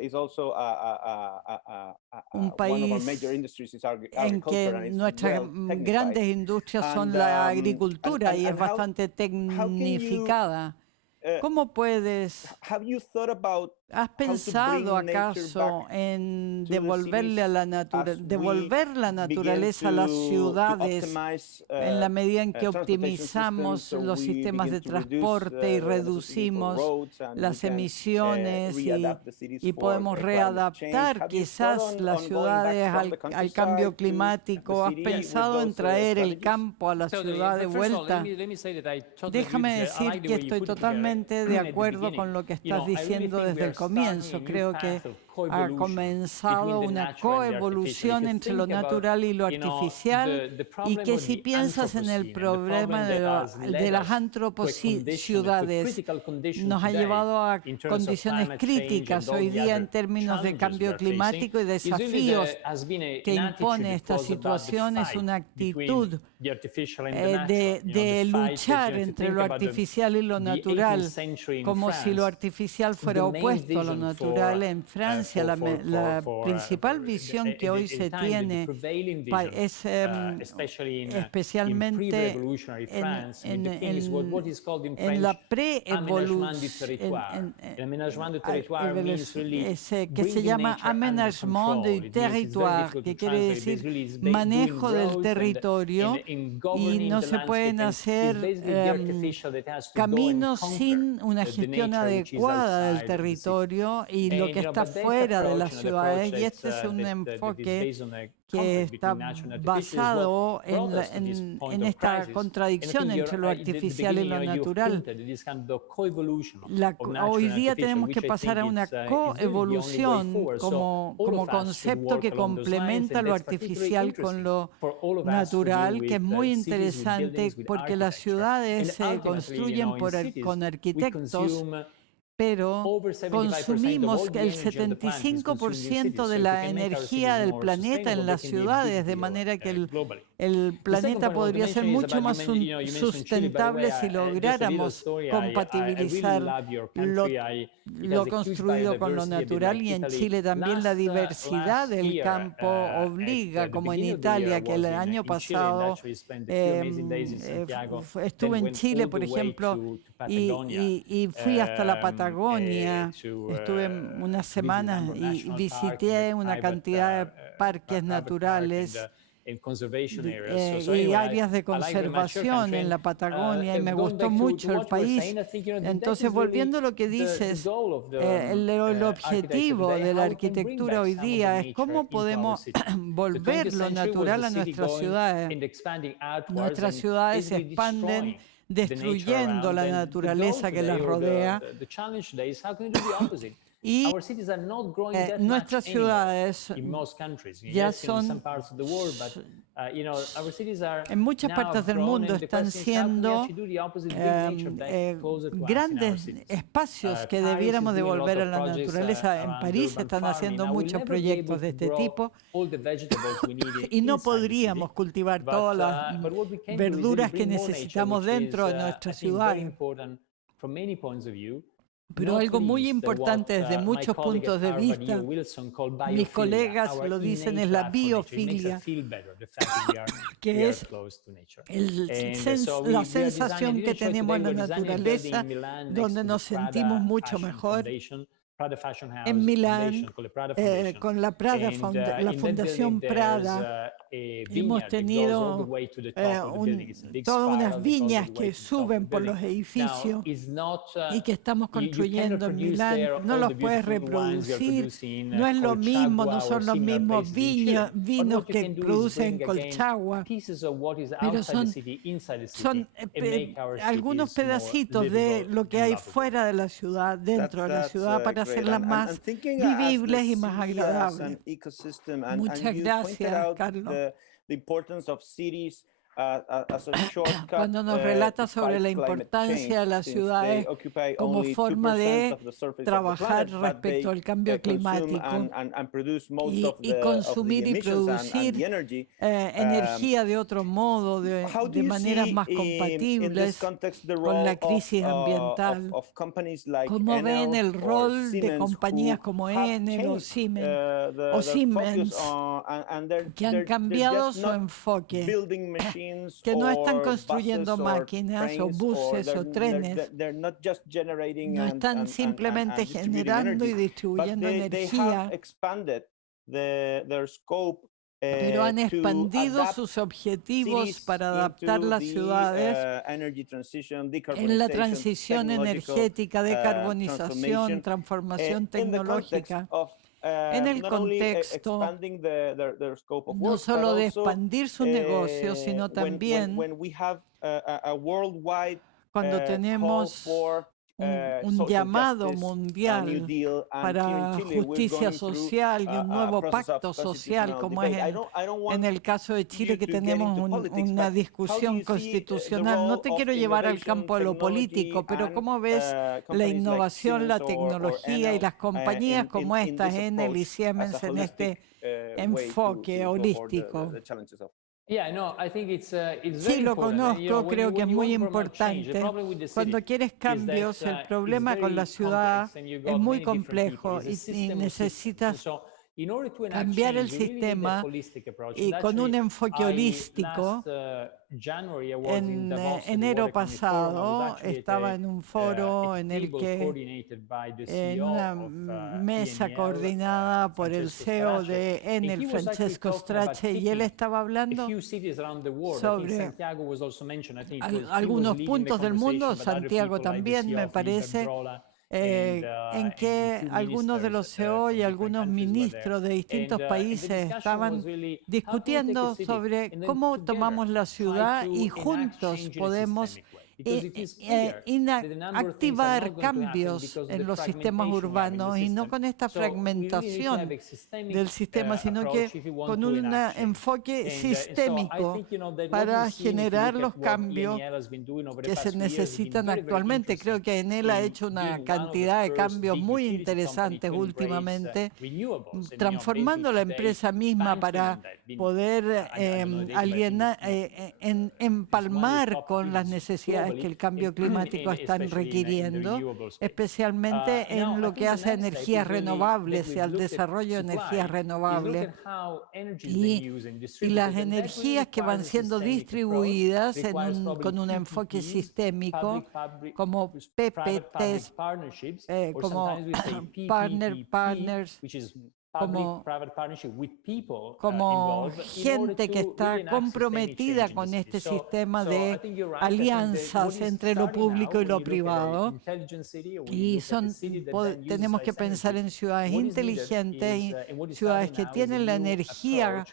un país en que nuestras grandes industrias son la agricultura y es bastante tecnificada. ¿Cómo puedes ¿Has pensado acaso en devolver la naturaleza a las ciudades en la medida en que optimizamos los sistemas de transporte y reducimos las emisiones y podemos readaptar quizás las ciudades al cambio climático? ¿Has pensado en traer el campo a la ciudad de vuelta? Déjame decir que estoy totalmente de acuerdo con lo que estás diciendo desde el comienzo. Creo que ha comenzado una coevolución entre lo natural y lo artificial, y que si piensas en el problema de las antropociudades, nos ha llevado a condiciones críticas hoy día en términos de cambio climático y desafíos que impone esta situación. Es una actitud de luchar entre lo artificial y lo natural, como si lo artificial fuera opuesto a lo natural. En Francia, la principal visión que hoy se tiene es especialmente en la pre-evolución, que se llama aménagement du territoire, que quiere decir manejo del territorio, y no se pueden hacer caminos sin una gestión adecuada del territorio y lo que está fuera de las ciudades, y este es un enfoque que está basado en esta contradicción entre lo artificial y lo natural. Hoy día tenemos que pasar a una coevolución como concepto que complementa lo artificial con lo natural, que es muy interesante porque las ciudades se construyen con arquitectos, pero consumimos el 75% de la energía del planeta en las ciudades, de manera que el planeta podría ser mucho más sustentable si lográramos compatibilizar lo construido con lo natural. Y en Chile también la diversidad del campo obliga, como en Italia, que el año pasado estuve en Chile, por ejemplo, y fui hasta la Patagonia. Estuve unas semanas y visité una cantidad de parques naturales y áreas de conservación en la Patagonia, y me gustó mucho el país. Entonces, volviendo a lo que dices, el objetivo de la arquitectura hoy día es cómo podemos volver lo natural a nuestras ciudades. Nuestras ciudades se expanden destruyendo la naturaleza que las rodea. Y nuestras ciudades ya son, en muchas partes del mundo, están siendo grandes espacios que debiéramos devolver a la naturaleza. En París se están haciendo muchos proyectos de este tipo y no podríamos cultivar todas las verduras que necesitamos dentro de nuestra ciudad. Pero algo muy importante desde muchos puntos de vista, mis colegas lo dicen, es la biofilia, que es la sensación que tenemos en la naturaleza, donde nos sentimos mucho mejor. En Milán, con la Fundación Prada, hemos tenido todas unas viñas que suben por los edificios y que estamos construyendo en Milán. No los puedes reproducir, no es lo mismo, no son los mismos vinos que producen en Colchagua, pero son algunos pedacitos de lo que hay fuera de la ciudad, dentro de la ciudad, para hacerlas más vivibles y más agradables. Muchas gracias, Carlos. Cuando nos relata sobre la importancia de las ciudades como forma de trabajar respecto al cambio climático y consumir y producir energía de otro modo, de maneras más compatibles con la crisis ambiental. ¿Cómo ven el rol de compañías como Enel o Siemens, que han cambiado su enfoque que no están construyendo máquinas o buses o trenes, no están simplemente generando y distribuyendo energía, pero han expandido sus objetivos para adaptar las ciudades en la transición energética, decarbonización, transformación tecnológica, en el contexto no solo de expandir sus negocios, sino también cuando tenemos un llamado mundial para justicia social y un nuevo pacto social, como es en el caso de Chile, que tenemos una discusión constitucional. No te quiero llevar al campo de lo político, pero ¿cómo ves la innovación, la tecnología y las compañías como estas, Enel y Siemens, en este enfoque holístico? Sí, lo conozco, creo que es muy importante. Cuando quieres cambios, el problema con la ciudad es muy complejo y necesitas cambiar el sistema y con un enfoque holístico. En enero pasado estaba en un foro en el que, en una mesa coordinada por el CEO de Enel, Francesco Strachey, y él estaba hablando sobre algunos puntos del mundo, Santiago también, me parece, en que algunos de los CEO y algunos ministros de distintos países estaban discutiendo sobre cómo tomamos la ciudad y juntos podemos activar cambios en los sistemas urbanos, y no con esta fragmentación del sistema, sino que con un enfoque sistémico para generar los cambios que se necesitan actualmente. Creo que Enel ha hecho una cantidad de cambios muy interesantes últimamente, transformando la empresa misma para poder empalmar con las necesidades que el cambio climático están requiriendo, especialmente en lo que hace a energías renovables y al desarrollo de energías renovables. Y las energías que van siendo distribuidas con un enfoque sistémico, como PPPs, como partners, como gente que está comprometida con este sistema de alianzas entre lo público y lo privado. Y tenemos que pensar en ciudades inteligentes y ciudades que tienen la energía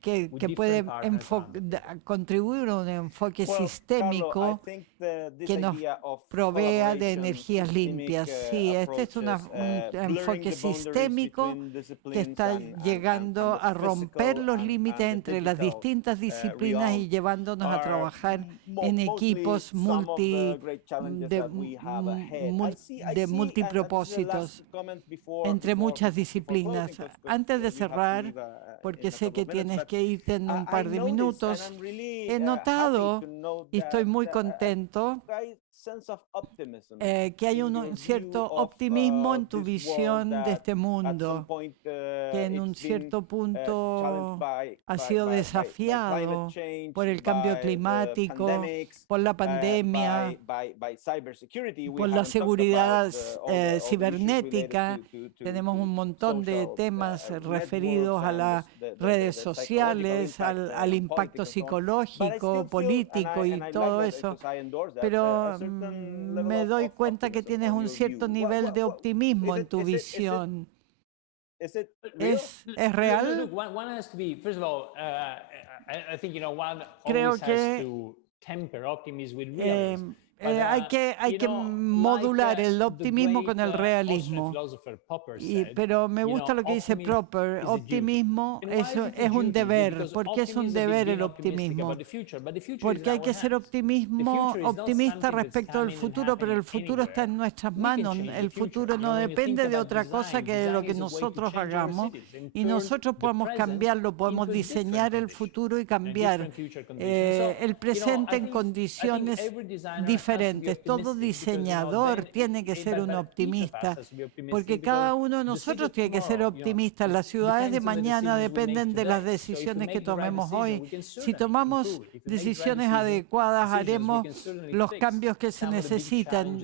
que puede contribuir a un enfoque sistémico que nos provea de energías limpias. Sí, este es un enfoque sistémico que está llegando a romper los límites entre las distintas disciplinas y llevándonos a trabajar en equipos de multipropósitos entre muchas disciplinas. Antes de cerrar, porque sé que tienes que irte en un par de minutos, he notado, y estoy muy contento, que hay un cierto optimismo en tu visión de este mundo, que en un cierto punto ha sido desafiado por el cambio climático, por la pandemia, por la seguridad cibernética. Tenemos un montón de temas referidos a las redes sociales, al impacto psicológico, político y todo eso, pero me doy cuenta que tienes un cierto nivel de optimismo en tu visión. ¿Es real? Creo que hay que modular el optimismo con el realismo. Pero me gusta lo que dice Popper. Optimismo es un deber. ¿Por qué es un deber el optimismo? Porque hay que ser optimista respecto al futuro, pero el futuro está en nuestras manos. El futuro no depende de otra cosa que de lo que nosotros hagamos, y nosotros podemos cambiarlo, podemos diseñar el futuro y cambiar el presente en condiciones diferentes diferentes. Todo diseñador tiene que ser un optimista, porque cada uno de nosotros tiene que ser optimista. Las ciudades de mañana dependen de las decisiones que tomemos hoy. Si tomamos decisiones adecuadas, haremos los cambios que se necesitan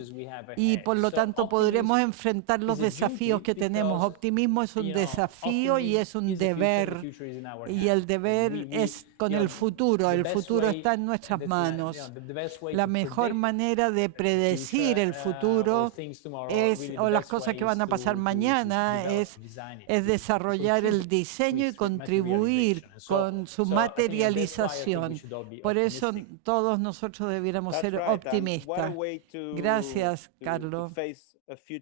y por lo tanto podremos enfrentar los desafíos que tenemos. Optimismo es un desafío y es un deber, y el deber es con el futuro está en nuestras manos. La mejor manera de predecir el futuro o las cosas que van a pasar mañana es desarrollar el diseño y contribuir con su materialización. Por eso todos nosotros debiéramos ser optimistas. Gracias, Carlos.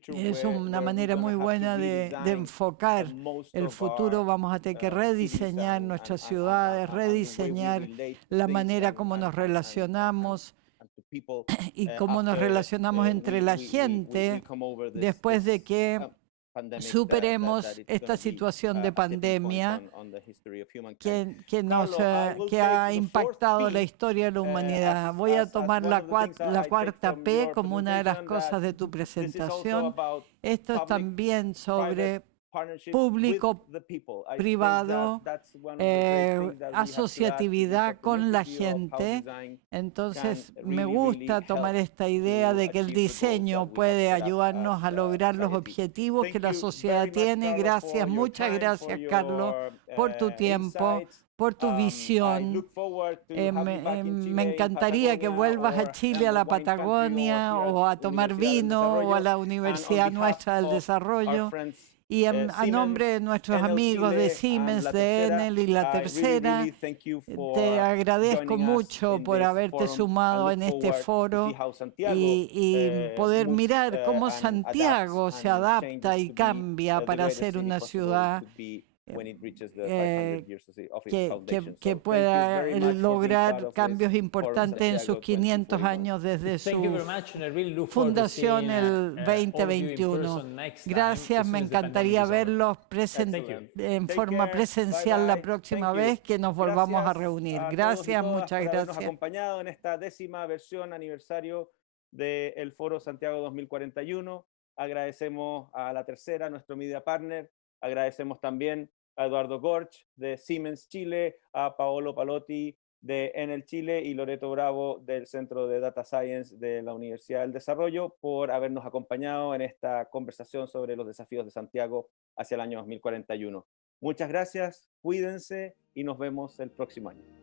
Es una manera muy buena de enfocar el futuro. Vamos a tener que rediseñar nuestras ciudades, rediseñar la manera como nos relacionamos y cómo nos relacionamos entre la gente después de que superemos esta situación de pandemia que ha impactado la historia de la humanidad. Voy a tomar la cuarta P como una de las cosas de tu presentación. Esto es también sobre público, privado, asociatividad con la gente. Entonces, me gusta tomar esta idea de que el diseño puede ayudarnos a lograr los objetivos que la sociedad tiene. Gracias, muchas gracias, Carlos, por tu tiempo, por tu visión. Me encantaría que vuelvas a Chile, a la Patagonia, o a tomar vino, o a la Universidad nuestra del Desarrollo. Y a nombre de nuestros amigos de Siemens, de Enel y La Tercera, te agradezco mucho por haberte sumado en este foro y poder mirar cómo Santiago se adapta y cambia para ser una ciudad que pueda lograr cambios importantes en sus 500 años desde su fundación el 2021. Gracias, me encantaría verlos en forma presencial la próxima vez que nos volvamos a reunir. Gracias, muchas gracias. Por habernos acompañado en esta 10ª versión aniversario del Foro Santiago 2041. Agradecemos a La Tercera, nuestro media partner. Agradecemos también a Eduardo Gorch de Siemens Chile, a Paolo Palotti de Enel Chile y Loreto Bravo del Centro de Data Science de la Universidad del Desarrollo por habernos acompañado en esta conversación sobre los desafíos de Santiago hacia el año 2041. Muchas gracias, cuídense y nos vemos el próximo año.